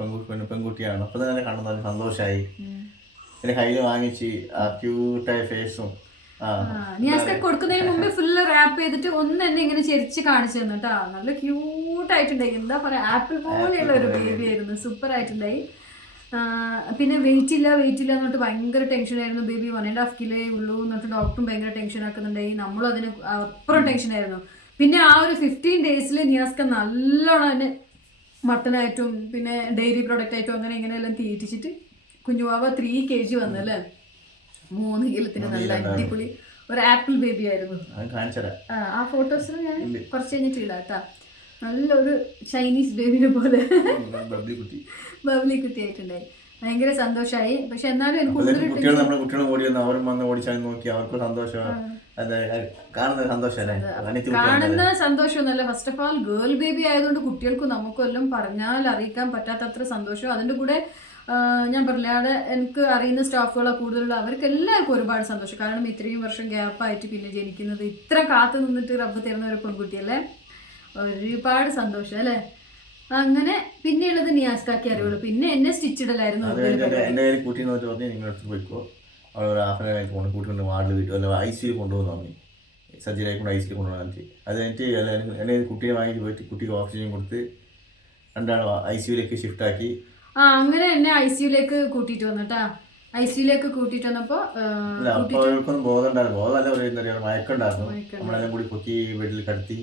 പെൺകുട്ടിയാണ്. അപ്പൊ തന്നെ കാണുന്ന സന്തോഷമായി. എന്റെ കയ്യിൽ വാങ്ങിച്ച് ആ ക്യൂട്ടായ ഫേസും നിയാസ്ക കൊടുക്കുന്നതിന് മുമ്പ് ഫുള്ള് റാപ്പ് ചെയ്തിട്ട് ഒന്ന് എന്നെ ഇങ്ങനെ ചെരിച്ച് കാണിച്ചു തന്നു കേട്ടോ. നല്ല ക്യൂട്ടായിട്ടുണ്ടായി. എന്താ പറയാ ആപ്പിൾ പോലെയുള്ള ഒരു ബേബി ആയിരുന്നു. സൂപ്പർ ആയിട്ടുണ്ടായി. പിന്നെ വെയിറ്റ് ഇല്ല എന്നിട്ട് ഭയങ്കര ടെൻഷനായിരുന്നു. ബേബി 1.5 കിലോ ഉള്ളൂ എന്നിട്ട് ഡോക്ടറും ഭയങ്കര ടെൻഷൻ ആക്കുന്നുണ്ടായി. നമ്മളും അതിന് അപ്പുറം ടെൻഷനായിരുന്നു. പിന്നെ ആ ഒരു 15 ഡേയ്സിൽ നിയാസ്ക നല്ലോണം തന്നെ മട്ടനായിട്ടും പിന്നെ ഡെയറി പ്രോഡക്റ്റ് ആയിട്ടും അങ്ങനെ ഇങ്ങനെയെല്ലാം തീറ്റിച്ചിട്ട് കുഞ്ഞുവാവ 3 kg വന്നല്ലേ. 3 കിലത്തിന് നല്ല അടിപൊളി ഒരു ആപ്പിൾ ബേബി ആയിരുന്നു. ആ ഫോട്ടോസിൽ ഞാൻ കുറച്ച് കഴിഞ്ഞിട്ട് ഇടാം കേട്ടാ. നല്ലൊരു ചൈനീസ് ബേബിനെ പോലെ ബബ്ലി കുട്ടി ആയിട്ടുണ്ടായി. ഭയങ്കര സന്തോഷമായി. പക്ഷെ എന്നാലും എനിക്ക് കാണുന്ന സന്തോഷമൊന്നുമല്ല. First of all girl baby ആയതുകൊണ്ട് കുട്ടികൾക്കും നമുക്കും എല്ലാം പറഞ്ഞാൽ അറിയിക്കാൻ പറ്റാത്തത്ര സന്തോഷം. അതിൻ്റെ കൂടെ ഞാൻ പറഞ്ഞില്ല അവിടെ എനിക്ക് അറിയുന്ന സ്റ്റാഫുകളോ കൂടുതലുള്ള അവർക്ക് എല്ലാവർക്കും ഒരുപാട് സന്തോഷം. കാരണം ഇത്രയും വർഷം ഗ്യാപ്പായിട്ട് പിന്നെ ജനിക്കുന്നത് ഇത്ര കാത്തു നിന്നിട്ട് റബ്ബ് തരുന്ന ഒരു പെൺകുട്ടിയല്ലേ. ഒരുപാട് സന്തോഷം അല്ലേ. അങ്ങനെ പിന്നെയുള്ളത് നിയാസ്കാക്കി അറിയുള്ളൂ. പിന്നെ എന്നെ സ്റ്റിച്ച് ഇടലായിരുന്നു. കൂട്ടിക്കൊണ്ട് വാർഡിൽ വീട്ടിൽ ICU കൊണ്ടുപോകുന്നു. സർജറി ആയിക്കൊണ്ട് ICU കൊണ്ടുപോകാൻ. അത് കഴിഞ്ഞിട്ട് എന്നെ കുട്ടിയെ വാങ്ങിയിട്ട് പോയിട്ട് കുട്ടിക്ക് ഓക്സിജൻ കൊടുത്ത് 2 ICUലേക്ക് ഷിഫ്റ്റ് ആക്കി. അങ്ങനെ എന്നെ ICUലേക്ക് കൂട്ടിയിട്ട് വന്നിട്ടാ. ICUലേക്ക് കൂട്ടിയിട്ട് വന്നപ്പോ ബോധമല്ല മയക്കുണ്ടായിരുന്നു. നമ്മളെല്ലാം കൂടി പൊക്കി ബെഡിൽ കടത്തി.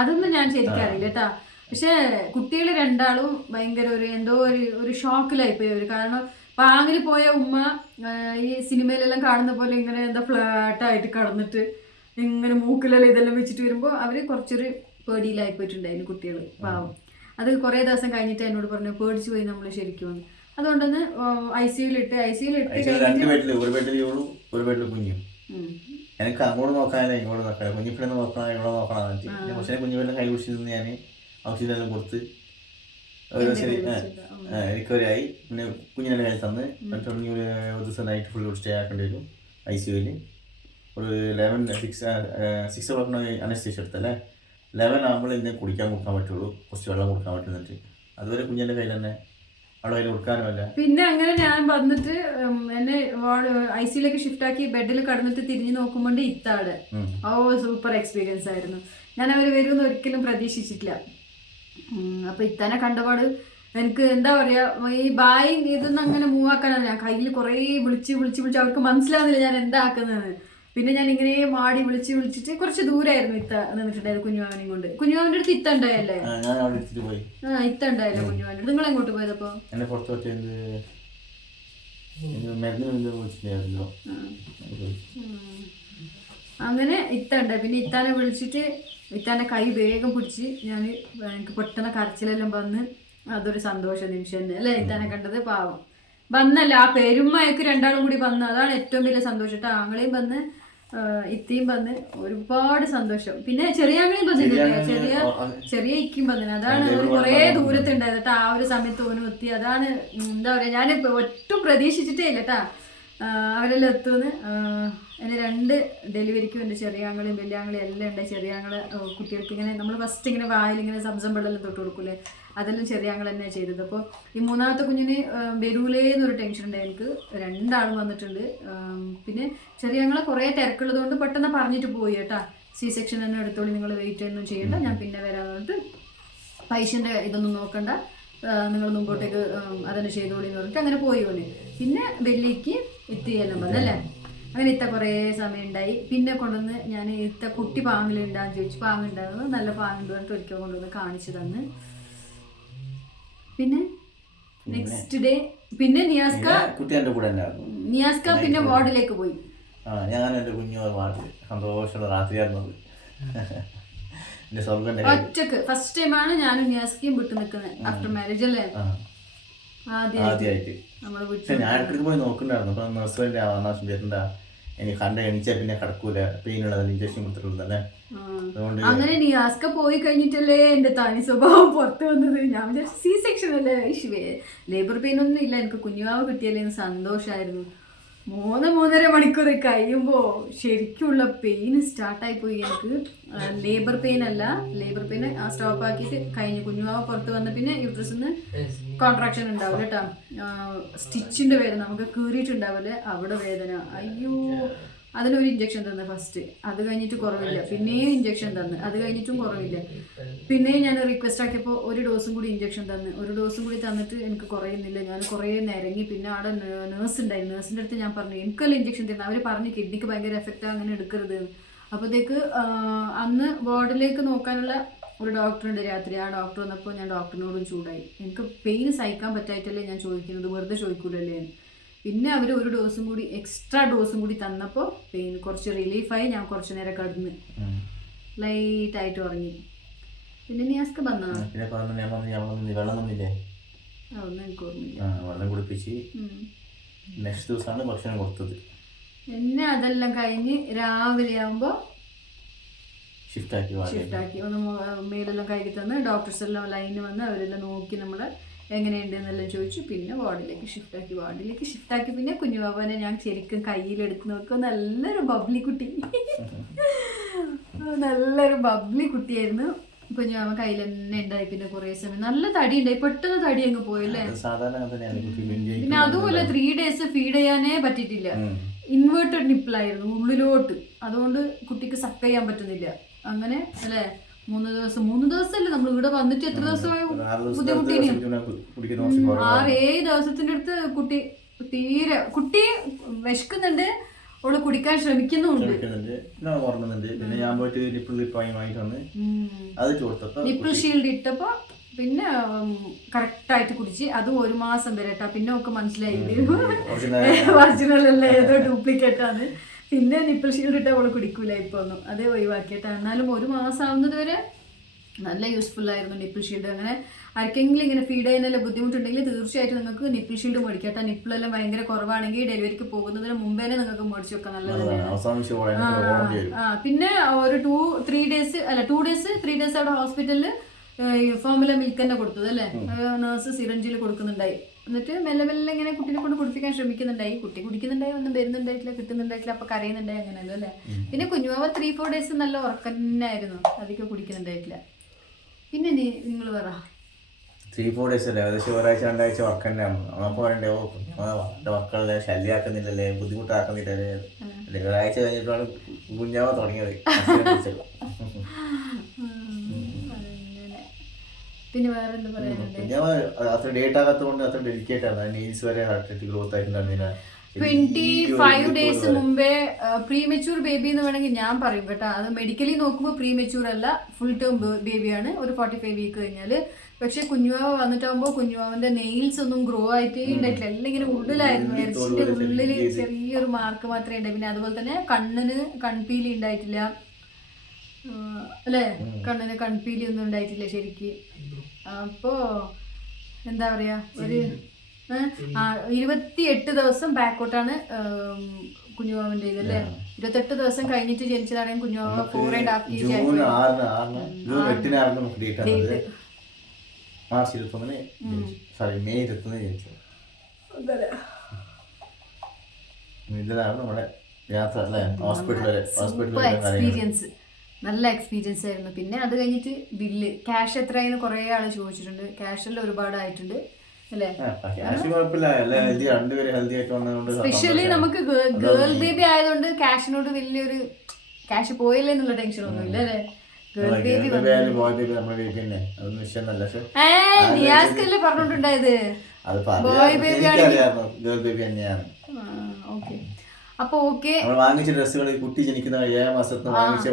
അതൊന്നും ഞാൻ ശരിക്കും അറിയില്ല കേട്ടാ. പക്ഷെ കുട്ടികൾ 2 ഭയങ്കര എന്തോ ഒരു ഷോക്കിലായിപ്പോയി അവര്. കാരണം പാങ്ങിൽ പോയ ഉമ്മ ഈ സിനിമയിലെല്ലാം കാണുന്ന പോലെ ഇങ്ങനെ എന്താ ഫ്ലാറ്റായിട്ട് കടന്നിട്ട് ഇങ്ങനെ മൂക്കിലെല്ലാം ഇതെല്ലാം വെച്ചിട്ട് വരുമ്പോൾ അവര് കുറച്ചൊരു പേടിയിലായി പോയിട്ടുണ്ടായിരുന്നു കുട്ടികൾ. പാവം. അത് കുറേ ദിവസം കഴിഞ്ഞിട്ട് എന്നോട് പറഞ്ഞു പേടിച്ചു പോയി നമ്മൾ ശരിക്കും. അതുകൊണ്ടൊന്ന് ICUലിട്ട് എനിക്ക് അങ്ങോട്ട് നോക്കാനല്ല ഇങ്ങോട്ട് നോക്കാം. കുഞ്ഞിപ്പിന്നെ നോക്കണം ഇവിടെ നോക്കണം. പക്ഷേ കുഞ്ഞിപ്പിന്നെ കൈ പിടിച്ച് നിന്ന് ഞാൻ ഓക്സിജൻ എല്ലാം കൊടുത്ത് റിക്കവറി ആയി. പിന്നെ കുഞ്ഞിനെ കയ്യിൽ തന്ന് ഒരു ദിവസം നൈറ്റ് ഫുൾ സ്റ്റേ ആക്കേണ്ടി വരും ICUവിൽ. ഒരു 6 o'clock അനസ്തീഷ്യ എടുത്തല്ലേ. 11 ആകുമ്പോൾ ഇതിനെ കൊടുക്കാൻ പറ്റുള്ളൂ. കുറച്ച് വെള്ളം കൊടുക്കാൻ പറ്റുന്നിട്ട് അതുവരെ കുഞ്ഞിൻ്റെ കയ്യിൽ തന്നെ അവിടെ കയ്യിൽ കൊടുക്കാനുമല്ല. പിന്നെ അങ്ങനെ ഞാൻ വന്നിട്ട് എന്നെ ICUലേക്ക് ഷിഫ്റ്റ് ആക്കി ബെഡിൽ കടന്നിട്ട് തിരിഞ്ഞു നോക്കുമ്പോൾ ഇത്താട് സൂപ്പർ എക്സ്പീരിയൻസ് ആയിരുന്നു. ഞാൻ അവർ വരുമെന്ന് ഒരിക്കലും പ്രതീക്ഷിച്ചിട്ടില്ല. അപ്പൊ ഇത്താനെ കണ്ടപാട് എനിക്ക് എന്താ പറയാ ഈ ബായി ഇതൊന്നും അങ്ങനെ മൂവ് ആക്കാനല്ല. ഞാൻ കയ്യിൽ കുറേ വിളിച്ച് അവർക്ക് മനസ്സിലാവുന്നില്ല ഞാൻ എന്താ ആക്കുന്നത്. പിന്നെ ഞാൻ ഇങ്ങനെ മാടി വിളിച്ചിട്ട് കുറച്ച് ദൂരമായിരുന്നു ഇത്ത നിന്നിട്ടുണ്ടായത് കുഞ്ഞുവാവനെയും കൊണ്ട്. കുഞ്ഞുവാവന്റെ അടുത്ത് ഇത്ത ഉണ്ടായല്ലേ. ഇത്ത ഉണ്ടായല്ലേ കുഞ്ഞുവാവന്റെ അടുത്ത്. നിങ്ങൾ എങ്ങോട്ട് പോയതപ്പോ? അങ്ങനെ ഇത്ത ഉണ്ടായി. പിന്നെ ഇത്താനെ വിളിച്ചിട്ട് ഇത്താൻ്റെ കൈ വേഗം പിടിച്ച് എനിക്ക് പെട്ടെന്ന് കരച്ചിലെല്ലാം വന്ന് അതൊരു സന്തോഷ നിമിഷം തന്നെ അല്ലേ ഇത്താനെ കണ്ടത്. പാവം വന്നല്ല ആ പെരുമയൊക്കെ രണ്ടാളും കൂടി വന്ന് അതാണ് ഏറ്റവും വലിയ സന്തോഷം കേട്ടോ. ആങ്ങളെയും വന്ന് ഇത്തിയും വന്ന് ഒരുപാട് സന്തോഷം. പിന്നെ ചെറിയ ആങ്ങളെയും വന്നിട്ടില്ല, ചെറിയ ഇക്കും വന്നിന്. അതാണ് ഒരു കുറേ ദൂരത്തുണ്ടായത് കേട്ടോ. ആ ഒരു സമയത്ത് ഓനും എത്തി. അതാണ് എന്താ പറയാ, ഞാൻ ഒട്ടും പ്രതീക്ഷിച്ചിട്ടേ ഇല്ല കേട്ടാ അവരെല്ലാം എത്തുമെന്ന്. എൻ്റെ 2 ഡെലിവറിക്കും എൻ്റെ ചെറിയ ആങ്ങളെയും വലിയ ആങ്ങളെയും എല്ലാം ഉണ്ട്. ചെറിയ ആങ്ങളെ കുട്ടികൾക്ക് ഇങ്ങനെ നമ്മൾ ഫസ്റ്റ് ഇങ്ങനെ വായിൽ ഇങ്ങനെ സംസം വെള്ളം തൊട്ട് കൊടുക്കൂലേ, അതെല്ലാം ചെറിയ ആങ്ങൾ തന്നെയാണ് ചെയ്തത്. അപ്പോൾ ഈ 3ാമത്തെ കുഞ്ഞിന് വരൂലേന്നൊരു ടെൻഷൻ ഉണ്ട് എനിക്ക്. 2 ആളും വന്നിട്ടുണ്ട്. പിന്നെ ചെറിയ ആങ്ങളെ കുറേ തിരക്കുള്ളത് കൊണ്ട് പെട്ടെന്ന് പറഞ്ഞിട്ട് പോയി കേട്ടാ, സി സെക്ഷൻ തന്നെ എടുത്തോളി, നിങ്ങൾ വെയിറ്റ് ഒന്നും ചെയ്യണ്ട, ഞാൻ പിന്നെ വരാൻ പറഞ്ഞിട്ട് പൈസൻ്റെ ഇതൊന്നും നോക്കണ്ട, നിങ്ങൾ മുമ്പോട്ടേക്ക് അതന്നെ ചെയ്തോളി എന്ന് പറഞ്ഞിട്ട് അങ്ങനെ പോയി പോലെ. പിന്നെ വെള്ളിക്ക് എത്തിയെല്ലാം പറഞ്ഞല്ലേ. അങ്ങനെ ഇത്ത കുറേ സമയം ഉണ്ടായി. പിന്നെ കൊണ്ടുവന്ന് ഞാൻ ഇത്ത കുട്ടി പാങ്ങിലുണ്ടാന്ന് ചോദിച്ചു. പാങ്ങുണ്ടാകുന്നു, നല്ല പാങ്ങുണ്ട് പറഞ്ഞിട്ട് ഒരിക്കൽ കൊണ്ടുവന്ന് കാണിച്ചു തന്ന്. പിന്നെ നെക്സ്റ്റ് ഡേ പിന്നെ നിയാസ്ക പിന്നെ വാർഡിലേക്ക് പോയി. ഞാൻ എൻ്റെ കുഞ്ഞു വാർഡിൽ സന്തോഷമുള്ള രാത്രിയായിരുന്നു. ഒറ്റക്ക് ഫസ്റ്റ് ടൈമാണ് ഞാനും നിയാസ്കയും വിട്ടു നിൽക്കുന്നത് ആഫ്റ്റർ മാരേജ് അല്ലേ, ആദ്യമായിട്ട്. ഞാൻ ഇടയ്ക്ക് പോയി നോക്കുന്നുണ്ടായിരുന്നു. അപ്പൊ നഴ്സറിന്റെ ആവശ്യം വരുന്നുണ്ടാ, എനിക്ക് കണ്ട എണിച്ചാ പിന്നെ കിടക്കൂല, പെയിനുള്ളത് ഇഞ്ചക്ഷൻ കൊടുത്തിട്ടുള്ളതല്ലേ. അങ്ങനെ നിയാസ്ക പോയി കഴിഞ്ഞിട്ടല്ലേ എന്റെ തനി സ്വഭാവം പുറത്തു വന്നത്. ഞാൻ വിചാരിച്ചു സി സെക്ഷൻ അല്ലേ, ലേബർ പെയിൻ ഒന്നും ഇല്ല, എനിക്ക് കുഞ്ഞുവാവ് കിട്ടിയല്ലേ സന്തോഷമായിരുന്നു. 3-3.5 മണിക്കൂർ കഴിയുമ്പോൾ ശരിക്കുള്ള പെയിൻ സ്റ്റാർട്ടായി പോയി എനിക്ക്. ലേബർ പെയിൻ അല്ല, ലേബർ പെയിൻ സ്റ്റോപ്പ് ആക്കിയിട്ട് കഴിഞ്ഞു. കുഞ്ഞുവാവ് പുറത്ത് വന്ന പിന്നെ യൂട്രസിന് കോൺട്രാക്ഷൻ ഉണ്ടാവില്ല കേട്ടോ. സ്റ്റിച്ചിൻ്റെ വേദന, നമുക്ക് കീറിയിട്ടുണ്ടാവില്ലേ അവിടെ വേദന. അയ്യോ, അതിനൊരു ഇഞ്ചക്ഷൻ തന്നു ഫസ്റ്റ്. അത് കഴിഞ്ഞിട്ട് കുറവില്ല, പിന്നെയും ഇഞ്ചക്ഷൻ തന്നു. അത് കഴിഞ്ഞിട്ടും കുറവില്ല. പിന്നെയും ഞാൻ റിക്വസ്റ്റ് ആക്കിയപ്പോൾ ഒരു ഡോസും കൂടി ഇഞ്ചക്ഷൻ തന്നു. ഒരു ഡോസും കൂടി തന്നിട്ട് എനിക്ക് കുറയുന്നില്ല. ഞാൻ കുറേ നിരങ്ങി. പിന്നെ അവിടെ നേഴ്സ് ഉണ്ടായിരുന്നു. നേഴ്സിൻ്റെ അടുത്ത് ഞാൻ പറഞ്ഞു എനിക്കല്ല ഇഞ്ചക്ഷൻ തരുന്നത്. അവർ പറഞ്ഞു കിഡ്നിക്ക് ഭയങ്കര എഫക്റ്റ് അങ്ങനെ എടുക്കരുത്. അപ്പോഴത്തേക്ക് അന്ന് വാർഡിലേക്ക് നോക്കാനുള്ള ഒരു ഡോക്ടറുണ്ട് രാത്രി. ആ ഡോക്ടർ വന്നപ്പോൾ ഞാൻ ഡോക്ടറിനോടും ചൂടായി. എനിക്ക് പെയിൻ സഹിക്കാൻ പറ്റായിട്ടല്ലേ ഞാൻ ചോദിക്കുന്നത്, വെറുതെ ചോദിക്കൂലല്ലേ. പിന്നെ അവർ ഒരു ഡോസും കൂടി എക്സ്ട്രാ ഡോസും കൂടി തന്നപ്പോൾ പെയിൻ കുറച്ച് റിലീഫായി. ഞാൻ കുറച്ച് നേരം കിടന്ന് ലൈറ്റായിട്ട് ഉറങ്ങി. പിന്നെ നിയാസ്ക വന്നാ അതൊന്നും എനിക്ക് ഓർമ്മയില്ല. വെള്ളം കുടിപ്പിച്ച് നെക്സ്റ്റ് ദിവസമാണ് ഭക്ഷണം കൊടുത്തത്. പിന്നെ അതെല്ലാം കഴിഞ്ഞ് രാവിലെ ആകുമ്പോൾ ഷിഫ്റ്റാക്കി ഒന്ന് മേലെല്ലാം കഴുകി തന്ന് ഡോക്ടേഴ്സ് എല്ലാം ലൈനിൽ വന്ന് അവരെല്ലാം നോക്കി നമ്മളെ എങ്ങനെയുണ്ട് എന്നെല്ലാം ചോദിച്ചു. പിന്നെ വാർഡിലേക്ക് ഷിഫ്റ്റാക്കി. പിന്നെ കുഞ്ഞുബാബനെ ഞാൻ ശരിക്കും കയ്യിലെടുത്ത് നോക്കുക. നല്ലൊരു ബബ്ലി കുട്ടിയായിരുന്നു കുഞ്ഞുബാബ. കയ്യിൽ തന്നെ ഉണ്ടായി. പിന്നെ കുറേ സമയം നല്ല തടി ഉണ്ടായി, പെട്ടെന്ന് തടി അങ്ങ് പോയല്ലേ. പിന്നെ അതുപോലെ 3 days ഫീഡ് ചെയ്യാനേ പറ്റിയിട്ടില്ല. ഇൻവേർട്ടഡ് നിപ്പിളായിരുന്നു ഉള്ളിലോട്ട്, അതുകൊണ്ട് കുട്ടിക്ക് സക്ക് ചെയ്യാൻ പറ്റുന്നില്ല. അങ്ങനെ അല്ലേ 3 ദിവസമല്ലേ നമ്മൾ ഇവിടെ വന്നിട്ട് എത്ര ദിവസമായി ബുദ്ധിമുട്ടിന്. 6-7 ദിവസത്തിന്റെ അടുത്ത് കുട്ടി വിശക്കുന്നുണ്ട്, അവള് കുടിക്കാൻ ശ്രമിക്കുന്നുണ്ട്. നിപ്പിൾ ഷീൽഡ് ഇട്ടപ്പോ പിന്നെ കറക്റ്റായിട്ട് കുടിച്ച്. അതും 1 മാസം വരെ കേട്ടോ. പിന്നെ ഒക്കെ മനസ്സിലായി ഒറിജിനൽ അല്ല, ഏതോ ഡ്യൂപ്ലിക്കേറ്റാണ്. പിന്നെ നിപ്പിൾ ഷീൽഡ് ഇട്ട് അവള് കുടിക്കൂല ഇപ്പൊ ഒന്നും, അതേ ഒഴിവാക്കിയിട്ടാ. എന്നാലും 1 മാസം ആവുന്നത് വരെ നല്ല യൂസ്ഫുൾ ആയിരുന്നു നിപ്പിൾ ഷീൽഡ്. അങ്ങനെ ആർക്കെങ്കിലും ഇങ്ങനെ ഫീഡ് ചെയ്യാനെല്ലാം ബുദ്ധിമുട്ടുണ്ടെങ്കിൽ തീർച്ചയായിട്ടും നിങ്ങൾക്ക് നിപ്പിൾ ഷീൽഡ് മേടിക്കട്ടെ. നിപ്പിളെല്ലാം ഭയങ്കര കുറവാണെങ്കിൽ ഡെലിവറിക്ക് പോകുന്നതിന് മുമ്പേ നിങ്ങൾക്ക് മേടിച്ചു വെക്കാൻ നല്ലതാണ്. പിന്നെ ഒരു 2 days അവിടെ ഹോസ്പിറ്റലിൽ ഫോമുല മിൽക്ക് തന്നെ കൊടുത്തത് അല്ലേ. നേഴ്സ് സിറഞ്ചിൽ കൊടുക്കുന്നുണ്ടായി. എന്നിട്ട് മെല്ലെ മെല്ലെ ഇങ്ങനെ കുട്ടീനെ കൊണ്ട് കുടിപ്പിക്കാൻ ശ്രമിക്കുന്നുണ്ടായി. കുട്ടി കുടിക്കുന്നുണ്ടായി, ഒന്നും വരുന്നുണ്ടായിട്ടില്ല, കിട്ടുന്നുണ്ടായിട്ടില്ല. അപ്പൊ കരയുന്നുണ്ടായി, അങ്ങനെയല്ലോ അല്ലേ. പിന്നെ കുഞ്ഞുമാവ 3-4 days നല്ല ഉറക്കം തന്നെ ആയിരുന്നു, അധികം കുടിക്കുന്നുണ്ടായിട്ടില്ല. പിന്നെ നിങ്ങൾ പറ 3-4 days അല്ലേ, ഏകദേശം 1-2 ഉറക്കം തന്നെ ആകുന്നു. നമ്മളപ്പോൾ പറയണ്ടേ, ഓ കുഞ്ഞുമാവ മക്കളെ ശല്യമാക്കുന്നില്ലല്ലേ, ബുദ്ധിമുട്ടാക്കുന്നില്ലല്ലേ. 1 ആഴ്ച കഴിഞ്ഞിട്ടാണ് കുഞ്ഞാവ തുടങ്ങിയത്. പിന്നെ വേറെ എന്താ പറയാനുണ്ട്, അത്ര ഡേറ്റ് ആകാത്തതുകൊണ്ട് അത്ര ഡെലിക്കേറ്റ് ആണ്. നെയിൽസ് വരെ ഗ്രോത്ത് ആയിട്ടുണ്ടായിരുന്നില്ല. 25 days മുമ്പേ പ്രീമെച്യൂർ ബേബി എന്ന് വേണമെങ്കിൽ ഞാൻ പറയും കേട്ടോ. അത് മെഡിക്കലി നോക്കുമ്പോൾ പ്രീമെച്യൂർ അല്ല, ഫുൾ ടേം ബേബിയാണ്. ഒരു 45 week കഴിഞ്ഞാൽ. പക്ഷെ കുഞ്ഞുവാവ വന്നിട്ടാകുമ്പോൾ കുഞ്ഞുവാവന്റെ നെയിൽസ് ഒന്നും ഗ്രോ ആയിട്ട് ഉണ്ടായിട്ടില്ല. എല്ലാം ഇങ്ങനെ ഉള്ളിലായിരുന്നു, ഇറച്ചിന്റെ ഉള്ളിൽ ചെറിയൊരു മാർക്ക് മാത്രമേ ഉണ്ടായി. പിന്നെ അതുപോലെ തന്നെ കണ്ണിന് കൺപീലി ഉണ്ടായിട്ടില്ല അല്ലേ, കണ്ണിന് കൺപീലി ഒന്നും ഉണ്ടായിട്ടില്ല ശരിക്ക്. അപ്പോൾ എന്താ പറയാ, ഒരു 28 ദിവസം ബാക്കോട്ടാണ് കുഞ്ഞുവാവിന്റെ ഇതല്ലേ. 28 ദിവസം കഴിഞ്ഞിട്ട് ജനിച്ചതാണെങ്കിൽ കുഞ്ഞുവാവ 4.5 kg ജൂൺ 8-ന് നമുക്ക് ഡേറ്റ് ആണത്. മാർച്ച് 21 സോറി മെയ് 21 ജനിച്ചു. ഇതിലാണ് നമ്മുടെ യാത്ര അല്ലേ, ഹോസ്പിറ്റലിൽ എക്സ്പീരിയൻസ്, നല്ല എക്സ്പീരിയൻസ് ആയിരുന്നു. പിന്നെ അത് കഴിഞ്ഞിട്ട് ബില്ല് ക്യാഷ് എത്രയെന്ന് കുറേ ആള് ചോദിച്ചിട്ടുണ്ട്. ക്യാഷെല്ലാം ഒരുപാടായിട്ടുണ്ട് അല്ലേ. സ്പെഷ്യലി നമുക്ക് ഗേൾ ബേബി ആയതുകൊണ്ട് ക്യാഷിനോട് വലിയൊരു ക്യാഷ് പോയില്ലേ എന്നുള്ള ടെൻഷൻ ഒന്നും ഇല്ല അല്ലേ. ഗേൾ ബേബി നിയാസ്കല്ലേ പറഞ്ഞോണ്ടുണ്ടായത് ബോയ് ബേബി ആണ്. ഓക്കെ, അപ്പൊ ഓക്കെ. വാങ്ങിച്ച ഡ്രസ്സുകൾ കുട്ടി ജനിക്കുന്ന 7 മാസത്തിന് വാങ്ങിച്ച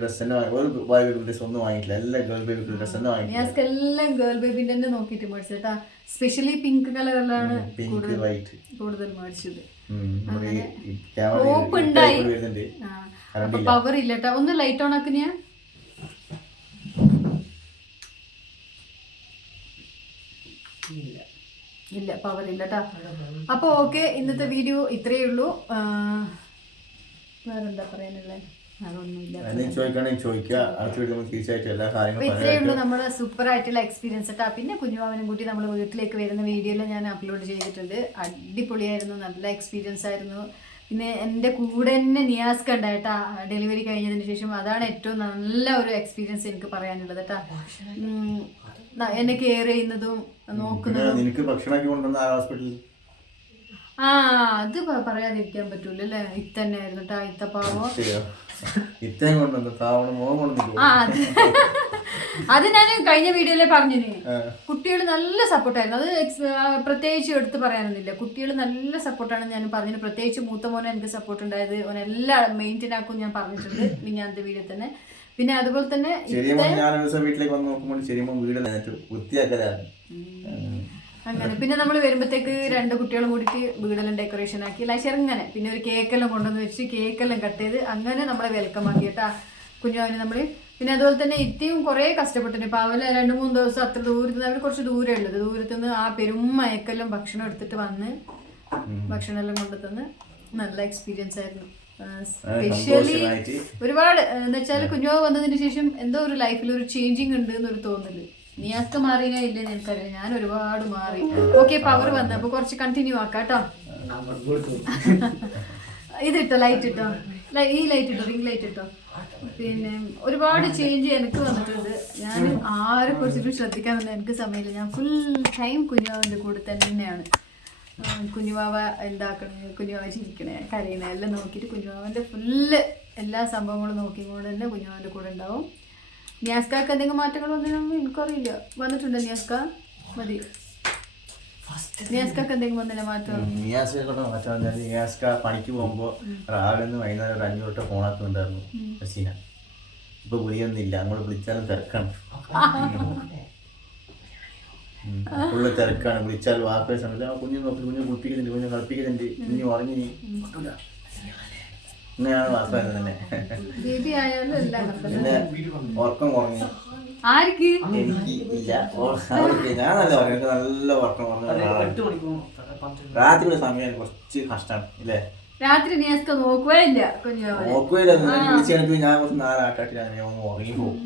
ഡ്രസ് ഒന്നും വാങ്ങിയിട്ടില്ല. എല്ലാം ഗേൾ ബേബി ഡ്രസ് തന്നെ വാങ്ങിയില്ല. എല്ലാം ഗേൾ ബേബിന്റെ തന്നെ നോക്കിട്ട് മേടിച്ചേട്ടാ. സ്പെഷ്യലി പിങ്ക് കളറിലാണ് പിങ്ക് വൈറ്റ് കൂടുതൽ മേടിച്ചത്. അങ്ങനെ പവർ ഇല്ലട്ടാ. ഒന്ന് ലൈറ്റ് ഓൺ ആക്കുന്നിയാ. ഇല്ല, പവർ ഇല്ല കേട്ടോ. അപ്പോൾ ഓക്കെ, ഇന്നത്തെ വീഡിയോ ഇത്രയേ ഉള്ളൂ. വേറെന്താ പറയാനുള്ളത്? ഇത്രയേ ഉള്ളൂ നമ്മുടെ സൂപ്പർ ആയിട്ടുള്ള എക്സ്പീരിയൻസ് കേട്ടോ. പിന്നെ കുഞ്ഞുവാവനും കൂട്ടി നമ്മൾ വീട്ടിലേക്ക് വരുന്ന വീഡിയോയിൽ ഞാൻ അപ്ലോഡ് ചെയ്തിട്ടുണ്ട്. അടിപൊളിയായിരുന്നു, നല്ല എക്സ്പീരിയൻസ് ആയിരുന്നു. പിന്നെ എൻ്റെ കൂടെ തന്നെ നിയാസ്ക ഉണ്ടായിട്ടാ ഡെലിവറി കഴിഞ്ഞതിന് ശേഷം. അതാണ് ഏറ്റവും നല്ല ഒരു എക്സ്പീരിയൻസ് എനിക്ക് പറയാനുള്ളത് കേട്ടോ. എന്നെ കെയർ ചെയ്യുന്നതും നോക്കുന്നതും. അത് പറയാതിരിക്കാൻ പറ്റൂല അല്ലേ. ഇത്തന്നെ ആയിരുന്നു കേട്ടോ, ഇത്തപ്പാവോ. അത് ഞാൻ കഴിഞ്ഞ വീഡിയോയിലെ പറഞ്ഞിന്. കുട്ടികൾ നല്ല സപ്പോർട്ടായിരുന്നു. അത് പ്രത്യേകിച്ച് എടുത്ത് പറയാനൊന്നുമില്ല. കുട്ടികൾ നല്ല സപ്പോർട്ടാണ് ഞാൻ പറഞ്ഞത്. പ്രത്യേകിച്ച് മൂത്ത മോനെ എനിക്ക് സപ്പോർട്ട് ഉണ്ടായത്. ഓനെല്ലാം മെയിൻറ്റെയിൻ ആക്കും ഞാൻ പറഞ്ഞിട്ടുണ്ട് മിഞ്ഞാന്നത്തെ വീഡിയോ തന്നെ. പിന്നെ അതുപോലെ തന്നെ അങ്ങനെ പിന്നെ നമ്മൾ വരുമ്പോഴത്തേക്ക് 2 കുട്ടികളും കൂടിയിട്ട് വീടെല്ലാം ഡെക്കറേഷൻ ആക്കി ചെറുങ്ങനെ. പിന്നെ ഒരു കേക്കെല്ലാം കൊണ്ടുവന്ന് വെച്ച് കേക്കെല്ലാം കട്ട് ചെയ്ത് അങ്ങനെ നമ്മളെ വെൽക്കം ആക്കി കേട്ടാ കുഞ്ഞുവാവിന് നമ്മൾ. പിന്നെ അതുപോലെ തന്നെ ഇത്തിയും കുറേ കഷ്ടപ്പെട്ടിട്ടുണ്ട്. ഇപ്പോൾ അവര് 2-3 ദിവസം അത്ര ദൂരത്ത്, അവർ കുറച്ച് ദൂരം ഉള്ളത്, ദൂരത്തുനിന്ന് ആ പെരുമയക്കെല്ലാം ഭക്ഷണം എടുത്തിട്ട് വന്ന് ഭക്ഷണം എല്ലാം കൊണ്ടുതന്ന് നല്ല എക്സ്പീരിയൻസ് ആയിരുന്നു. സ്പെഷ്യലി ഒരുപാട് എന്ന് വെച്ചാൽ കുഞ്ഞുവാവ് വന്നതിന് ശേഷം എന്തോ ഒരു ലൈഫിൽ ഒരു ചേഞ്ചിങ് ഉണ്ട് എന്നൊരു തോന്നല്. നീയാസ്ക മാറിയാ ഇല്ലെന്ന് എനിക്കറിയാം, ഞാൻ ഒരുപാട് മാറി. ഓക്കെ, പവർ വന്നു. അപ്പൊ കുറച്ച് കണ്ടിന്യൂ ആക്കാം കേട്ടോ. ഇതിട്ടോ, ലൈറ്റ് ഇട്ടോ, ഈ ലൈറ്റ് ഇട്ടോ, റിംഗ് ലൈറ്റ് ഇട്ടോ. പിന്നെ ഒരുപാട് ചേഞ്ച് എനിക്ക് വന്നിട്ടുണ്ട്. ഞാൻ ആരെ കുറിച്ചിട്ടും ശ്രദ്ധിക്കാൻ വന്ന എനിക്ക് സമയമില്ല. ഞാൻ ഫുൾ ടൈം കുഞ്ഞുവാവിൻ്റെ കൂടെ തന്നെയാണ്. കുഞ്ഞുവാവ എന്താക്കണേ, കുഞ്ഞുവാവ ചിരിക്കണേ, കരയണേ എല്ലാം നോക്കിയിട്ട് കുഞ്ഞുവാവൻ്റെ ഫുള്ള് എല്ലാ സംഭവങ്ങളും നോക്കിക്കൊണ്ട് തന്നെ കുഞ്ഞുവാവൻ്റെ കൂടെ ഉണ്ടാവും. നിയാസ്കാക്ക് എന്തെങ്കിലും മാറ്റങ്ങളൊന്നും എനിക്കറിയില്ല. വന്നിട്ടുണ്ടോ നിയാസ്ക? മതി. നിയാസ്കാക്ക് എന്തെങ്കിലും വന്നില്ല മാറ്റം? നിയാസ്ക പണിക്ക് പോകുമ്പോൾ രാവിലെ നിന്ന് വൈകുന്നേരം ഒരു 5 തൊട്ട് ഫോണാക്കുന്നുണ്ടായിരുന്നു ഹസീന. ഇപ്പൊ വിളിയൊന്നുമില്ല, അങ്ങോട്ട് വിളിച്ചാലും തിരക്കാണ്, ഫുള്ള് തിരക്കാണ്. വിളിച്ചാൽ വാപ്പേ സമയത്ത് കുഞ്ഞു നോക്കി, കുഞ്ഞു കുളിപ്പിക്കുന്നുണ്ട്, കുഞ്ഞു കളിപ്പിക്കുന്നുണ്ട്, കുഞ്ഞു ഉറങ്ങി ഇങ്ങനെയാണ് വാപ്പ തന്നെ. പിന്നെ ഉറക്കം കുറഞ്ഞു എനിക്ക് ഇല്ല, അവർക്ക് ഞാൻ നല്ല ഉറങ്ങി, എനിക്ക് നല്ല ഉറക്കം കുറഞ്ഞു. രാത്രിയുടെ സമയം കുറച്ച് കഷ്ടമാണ് ഇല്ലേ. രാത്രി നോക്കുകയില്ല, വിളിച്ചെനിക്ക് ഞാൻ കുറച്ച് 4 ആട്ടാട്ടി ഉറങ്ങി പോകും.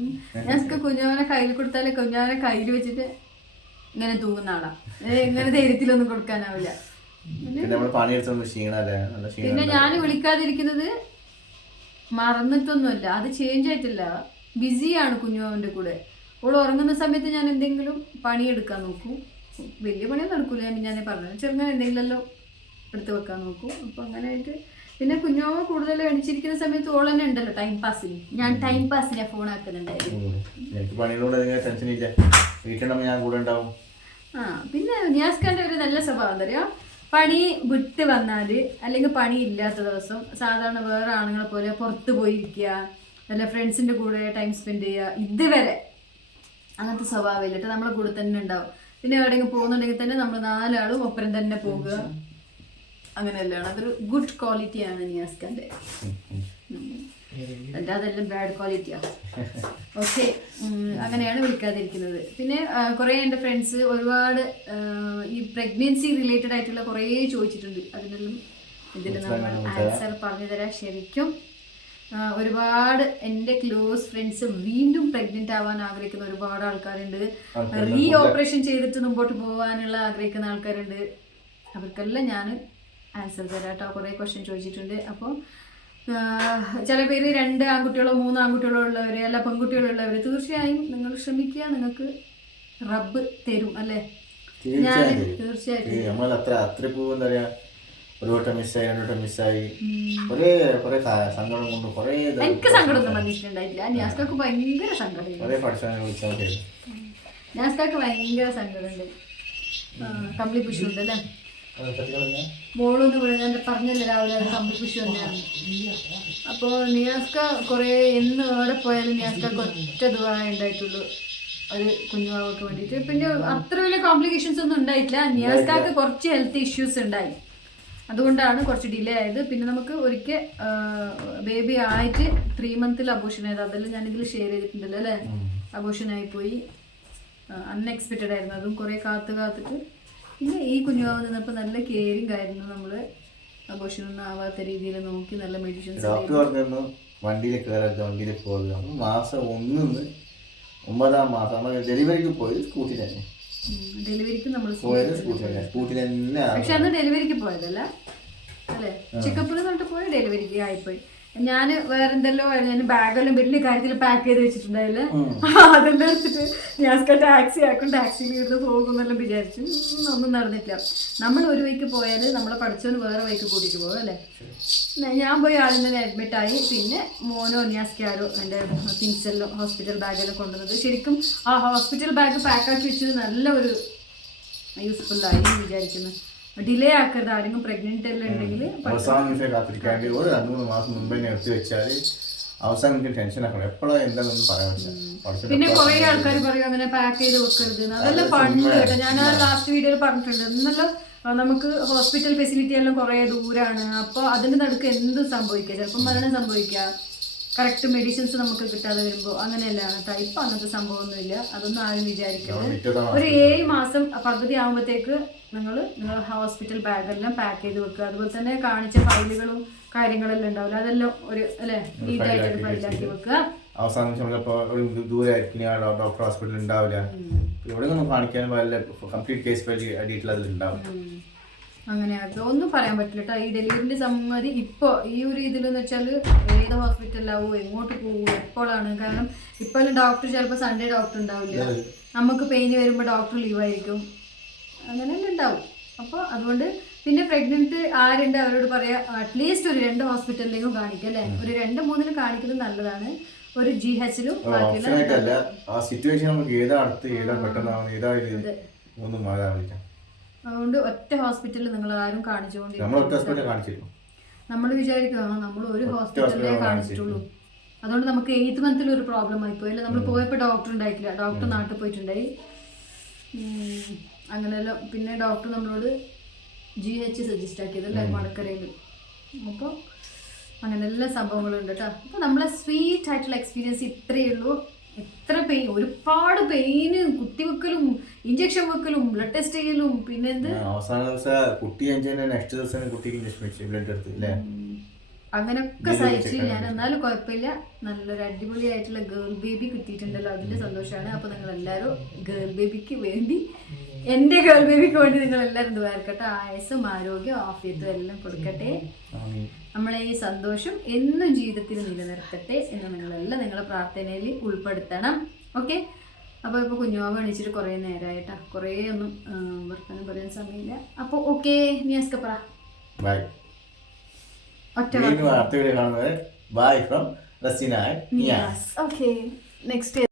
കുഞ്ഞവനെ കയ്യിൽ കൊടുത്താലേ കുഞ്ഞവനെ കയ്യിൽ വെച്ചിട്ട് ഇങ്ങനെ തൂങ്ങുന്ന ആളാ. ഇങ്ങനെ ധൈര്യത്തിലൊന്നും കൊടുക്കാനാവില്ല. പിന്നെ ഞാൻ വിളിക്കാതിരിക്കുന്നത് മറന്നിട്ടൊന്നുമല്ല, അത് ചേഞ്ച് ആയിട്ടില്ല. ബിസിയാണ് കുഞ്ഞുവാവൻ്റെ കൂടെ. ഓൾ ഉറങ്ങുന്ന സമയത്ത് ഞാൻ എന്തെങ്കിലും പണിയെടുക്കാൻ നോക്കും. വലിയ പണിയൊന്നും നടക്കൂല, ഞാൻ പറഞ്ഞത് ചെറുങ്ങനെ എന്തെങ്കിലുമല്ലോ എടുത്ത് വെക്കാൻ നോക്കും. അപ്പം അങ്ങനെ ആയിട്ട് പിന്നെ കുഞ്ഞുവാവ കൂടുതൽ എണിച്ചിരിക്കുന്ന സമയത്ത് ഓൾ തന്നെ ഉണ്ടല്ലോ ടൈം പാസിന്. ഞാൻ ടൈം പാസിന് ഫോൺ ആക്കുന്നുണ്ടായിരുന്നു. പിന്നെ നിയാസ്കാന്റെ ഒരു നല്ല സ്വഭാവം എന്താ പറയുക, പണി വിട്ട് വന്നാൽ അല്ലെങ്കിൽ പണി ഇല്ലാത്ത ദിവസം സാധാരണ വേറെ ആണുങ്ങളെ പോലെ പുറത്ത് പോയിരിക്കുക, അല്ല ഫ്രണ്ട്സിൻ്റെ കൂടെ ടൈം സ്പെൻഡ് ചെയ്യുക, ഇതുവരെ അങ്ങനത്തെ സ്വഭാവമില്ല കേട്ടോ. നമ്മളെ കൂടെ തന്നെ ഉണ്ടാവും. പിന്നെ എവിടെയെങ്കിലും പോകുന്നുണ്ടെങ്കിൽ തന്നെ നമ്മൾ 4 ആളും ഒപ്പരം തന്നെ പോകുക, അങ്ങനെയല്ലാണ്. അതൊരു ഗുഡ് ക്വാളിറ്റിയാണ് നിയാസ്കാന്റെ. അതെല്ലാം ബാഡ് ക്വാളിറ്റിയാണ്. ഓക്കെ, അങ്ങനെയാണ് വിളിക്കാതിരിക്കുന്നത്. പിന്നെ കുറേ എൻ്റെ ഫ്രണ്ട്സ് ഒരുപാട് ഈ പ്രഗ്നൻസി റിലേറ്റഡ് ആയിട്ടുള്ള കുറേ ചോദിച്ചിട്ടുണ്ട്. അതിനെല്ലാം ഇതിൽ നമ്മൾ ആൻസർ പറഞ്ഞു തരാം. ശരിക്കും ഒരുപാട് എൻ്റെ ക്ലോസ് ഫ്രണ്ട്സ് വീണ്ടും പ്രഗ്നന്റ് ആവാൻ ആഗ്രഹിക്കുന്ന ഒരുപാട് ആൾക്കാരുണ്ട്. റീ ഓപ്പറേഷൻ ചെയ്തിട്ട് മുമ്പോട്ട് പോകാനുള്ള ആഗ്രഹിക്കുന്ന ആൾക്കാരുണ്ട്. അവർക്കെല്ലാം ഞാൻ ആൻസർ തരാം കേട്ടോ. കുറേ ക്വസ്റ്റ്യൻ ചോദിച്ചിട്ടുണ്ട്. അപ്പോൾ ചില പേര് 2 ആൺകുട്ടികളോ 3 ആൺകുട്ടികളോ ഉള്ളവർ, അല്ല പെൺകുട്ടികളുള്ളവർ, തീർച്ചയായും നിങ്ങൾ ശ്രമിക്കുക, നിങ്ങൾക്ക് റബ്ബ് തരും അല്ലേ. ഞാൻ തീർച്ചയായിട്ടും ഒരു വട്ടം മിസ്സായി, 2 വട്ടം മിസ്സായി, കുറേ സങ്കടം കൊണ്ട് കുറേ എനിക്ക് സങ്കടമൊന്നും വന്നിട്ടുണ്ടായില്ല. ന്യാസ്കാക്ക് ഭയങ്കര സങ്കടം, ന്യാസ്കാക്ക് ഭയങ്കര സങ്കടമുണ്ട്. കമ്പിളി പുഷു ഉണ്ടല്ലേ, മോളൊന്ന് ഞാൻ പറഞ്ഞല്ലേ രാവിലെ, അത് കമ്പിളി പുഷു തന്നെയാണ്. അപ്പോൾ നിയാസ്ക കുറേ എന്ന് എവിടെ പോയാലും നിയാസ്കാക്ക് ഒറ്റ ദുആ ഉണ്ടായിട്ടുള്ളൂ ഒരു കുഞ്ഞുവാവയ്ക്ക് വേണ്ടിയിട്ട്. പിന്നെ അത്ര വലിയ കോംപ്ലിക്കേഷൻസ് ഒന്നും ഉണ്ടായിട്ടില്ല. നിയാസ്കാക്ക് കുറച്ച് ഹെൽത്ത് ഇഷ്യൂസ് ഉണ്ടായി, അതുകൊണ്ടാണ് കുറച്ച് ഡിലേ ആയത്. പിന്നെ നമുക്ക് ഒരിക്കൽ ബേബി ആയിട്ട് 3 മന്തിൽ അബോഷൻ ആയത്, അതെല്ലാം ഞാനിതിൽ ഷെയർ ചെയ്തിട്ടുണ്ടല്ലോ അല്ലേ. അബോഷൻ ആയിപ്പോയി, അൺഎക്സ്പെക്റ്റഡ് ആയിരുന്നു. അതും കുറേ കാത്തിട്ട് പിന്നെ ഈ കുഞ്ഞുവാവ് നിന്നപ്പോൾ നല്ല കെയറിങ് ആയിരുന്നു. നമ്മൾ അബോഷൻ ഒന്നും ആവാത്ത രീതിയിൽ നോക്കി നല്ല മെഡിസിൻസ്. ഡോക്ടർ പറഞ്ഞു വണ്ടിയിൽ കയറരുത്, വണ്ടിയിൽ പോകുക. മാസം 1 9ാം മാസം നമ്മൾ ഡെലിവറിക്ക് പോയത് സ്കൂട്ടി തന്നെ. ഡെലിവറിക്ക് നമ്മൾ സ്കൂട്ടി തന്നെ. പക്ഷെ അന്ന് ഡെലിവറിക്ക് പോയതല്ല അല്ലേ, ചെക്കപ്പിന് തൊട്ട് പോയി ഡെലിവറിക്ക് ആയിപ്പോയി. ഞാൻ വേറെ എന്തെല്ലോ ഞാൻ ബാഗെല്ലാം വലിയ കാര്യത്തിൽ പാക്ക് ചെയ്ത് വെച്ചിട്ടുണ്ടായില്ലേ, അതെല്ലാം എടുത്തിട്ട് ഞാസ്ക ടാക്സി ആക്കും, ടാക്സിയിൽ ഇരുന്ന് പോകുമെന്നെല്ലാം വിചാരിച്ചു. ഒന്നും നടന്നിട്ടില്ല. നമ്മൾ ഒരു വഴിക്ക് പോയാൽ നമ്മളെ പഠിച്ചവന് വേറെ വഴിക്ക് കൂട്ടിയിട്ട് പോകും അല്ലേ. ഞാൻ പോയി ആദ്യം തന്നെ അഡ്മിറ്റായി. പിന്നെ മോനോ ന്യാസ്കാരോ എൻ്റെ തിങ്സ് എല്ലാം ഹോസ്പിറ്റൽ ബാഗെല്ലാം കൊണ്ടുവന്നത്. ശരിക്കും ആ ഹോസ്പിറ്റൽ ബാഗ് പാക്കാക്കി വെച്ചത് നല്ല ഒരു യൂസ്ഫുള്ളായി വിചാരിക്കുന്നു. ഡിലേ ആക്കരുത്. ആരെങ്കിലും പ്രഗ്നന്റ് എല്ലാം ഉണ്ടെങ്കിൽ അവസാനം കാത്തിരിക്കാണ്ട് ഒരു 2-3 മാസം മുമ്പേ നിർത്തി വെച്ചാൽ അവസാനം ടെൻഷൻ ആക്കണം, എപ്പോഴാണ് എന്താണെന്ന് പറയാൻ പറ്റില്ല. പിന്നെ കുറെ ആൾക്കാർ പറയും അങ്ങനെ പാക്ക് ചെയ്ത് വെക്കരുത്. അതെല്ലാം പണ്ട് കേട്ടോ, ഞാൻ ആ ലാസ്റ്റ് വീഡിയോയിൽ പറഞ്ഞിട്ടുണ്ട്. എന്നല്ലോ നമുക്ക് ഹോസ്പിറ്റൽ ഫെസിലിറ്റി എല്ലാം കുറേ ദൂരാണ്. അപ്പോൾ അതിൻ്റെ നടുക്ക് എന്തും സംഭവിക്കുക, ചിലപ്പോൾ മരണം സംഭവിക്കുക, കറക്റ്റ് മെഡിസിൻസ് നമുക്ക് കിട്ടാതെ വരുമ്പോൾ. അങ്ങനെയല്ലാണ് കേട്ടോ. ഇപ്പം അങ്ങനത്തെ സംഭവമൊന്നുമില്ല, അതൊന്നും ആരും വിചാരിക്കരുത്. ഒരു 7 മാസം പകുതി ആകുമ്പോഴത്തേക്ക് നിങ്ങൾ ഹോസ്പിറ്റൽ ബാഗെല്ലാം പാക്ക് ചെയ്ത് വെക്കുക. അതുപോലെ തന്നെ കാണിച്ച ഫയലുകളും കാര്യങ്ങളെല്ലാം ഉണ്ടാവില്ല, അതെല്ലാം ഒരു അല്ലേ നീറ്റായിട്ട് ഫയലാക്കി വെക്കുക. അവസാനം ദൂരമായിരിക്കും ഡോക്ടർ ഹോസ്പിറ്റൽ ഉണ്ടാവില്ല, ഇവിടെ ഒന്നും കാണിക്കാൻ കംപ്ലീറ്റ് കേസ് ഫയൽ ഡീറ്റെയിൽ അതിലുണ്ടാവും. അങ്ങനെ അതൊന്നും പറയാൻ പറ്റില്ല കേട്ടോ. ഈ ഡെലിവറിന്റെ സംഗതി ഇപ്പോൾ ഈ ഒരു ഇതിലെന്ന് വെച്ചാൽ ഏത് ഹോസ്പിറ്റലിലാവോ, എങ്ങോട്ട് പോകുമോ, എപ്പോഴാണ്. കാരണം ഇപ്പോൾ ഡോക്ടർ ചിലപ്പോൾ സൺഡേ ഡോക്ടർ ഉണ്ടാവില്ല, നമുക്ക് പെയിൻ വരുമ്പോൾ ഡോക്ടർ ലീവായിരിക്കും, അങ്ങനെയെല്ലാം ഉണ്ടാവും. അപ്പോൾ അതുകൊണ്ട് പിന്നെ പ്രഗ്നന്റ് ആരുണ്ട് അവരോട് പറയാം, അറ്റ്ലീസ്റ്റ് ഒരു 2 ഹോസ്പിറ്റലിലേക്കും കാണിക്കുക അല്ലേ. ഒരു 2-3 കാണിക്കുന്നത് നല്ലതാണ്. ഒരു GH-ലും അതുകൊണ്ട് ഒറ്റ ഹോസ്പിറ്റലിൽ നിങ്ങൾ ആരും കാണിച്ചുകൊണ്ടിരിക്കും. നമ്മൾ വിചാരിക്കുക നമ്മൾ ഒരു ഹോസ്പിറ്റലിലേ കാണിച്ചിട്ടുള്ളൂ, അതുകൊണ്ട് നമുക്ക് 8th മന്തിൽ ഒരു പ്രോബ്ലം ആയിപ്പോയി അല്ലേ. നമ്മൾ പോയപ്പോൾ ഡോക്ടർ ഉണ്ടായിട്ടില്ല, ഡോക്ടർ നാട്ടിൽ പോയിട്ടുണ്ടായി, അങ്ങനെയല്ല. പിന്നെ ഡോക്ടർ നമ്മളോട് GH സജസ്റ്റ് ആക്കിയതല്ലേ മടക്കരയിൽ. അപ്പോൾ അങ്ങനെ എല്ലാ സംഭവങ്ങളുണ്ട് കേട്ടോ. അപ്പോൾ നമ്മളെ സ്വീറ്റ് ആയിട്ടുള്ള എക്സ്പീരിയൻസ് ഇത്രയേ ഉള്ളൂ. എത്ര പെയിൻ, ഒരുപാട് പെയിന്, കുത്തിവെക്കലും ഇഞ്ചക്ഷൻ വെക്കലും ബ്ലഡ് ടെസ്റ്റ് ചെയ്യലും, പിന്നെ എന്ത് അവസാന ദിവസം കുട്ടി നെക്സ്റ്റ് ദിവസം കുട്ടിക്ക് ഇഞ്ചക്ഷൻ ബ്ലഡ് എടുത്തു അല്ലേ, അങ്ങനെയൊക്കെ സഹിച്ച് ഞാൻ. എന്നാലും കുഴപ്പമില്ല, നല്ലൊരു അടിപൊളിയായിട്ടുള്ള ഗേൾ ബേബി കിട്ടിയിട്ടുണ്ടല്ലോ, അതിൻ്റെ സന്തോഷമാണ്. അപ്പോൾ നിങ്ങൾ എല്ലാവരും ഗേൾ ബേബിക്ക് വേണ്ടി, എൻ്റെ ഗേൾ ബേബിക്ക് വേണ്ടി നിങ്ങൾ എല്ലാവരും ദ്വാരക്കട്ടെ. ആയുസ്സും ആരോഗ്യവും ആഫിയത്തും എല്ലാം കൊടുക്കട്ടെ. നമ്മളെ ഈ സന്തോഷം എന്നും ജീവിതത്തിൽ നിലനിർത്തട്ടെ എന്ന് നിങ്ങളെല്ലാം നിങ്ങളെ പ്രാർത്ഥനയിൽ ഉൾപ്പെടുത്തണം. ഓക്കെ, അപ്പോൾ ഇപ്പോൾ കുഞ്ഞുമാവ് എണീച്ചിട്ട് കുറേ നേരമായിട്ടാ, കുറേ ഒന്നും വർത്തമാനം പറയാൻ സമയമില്ല. അപ്പോൾ ഓക്കെ നിയാസ്ക പറ ബൈ. ഒറ്റ bye from Raseena. Okay, next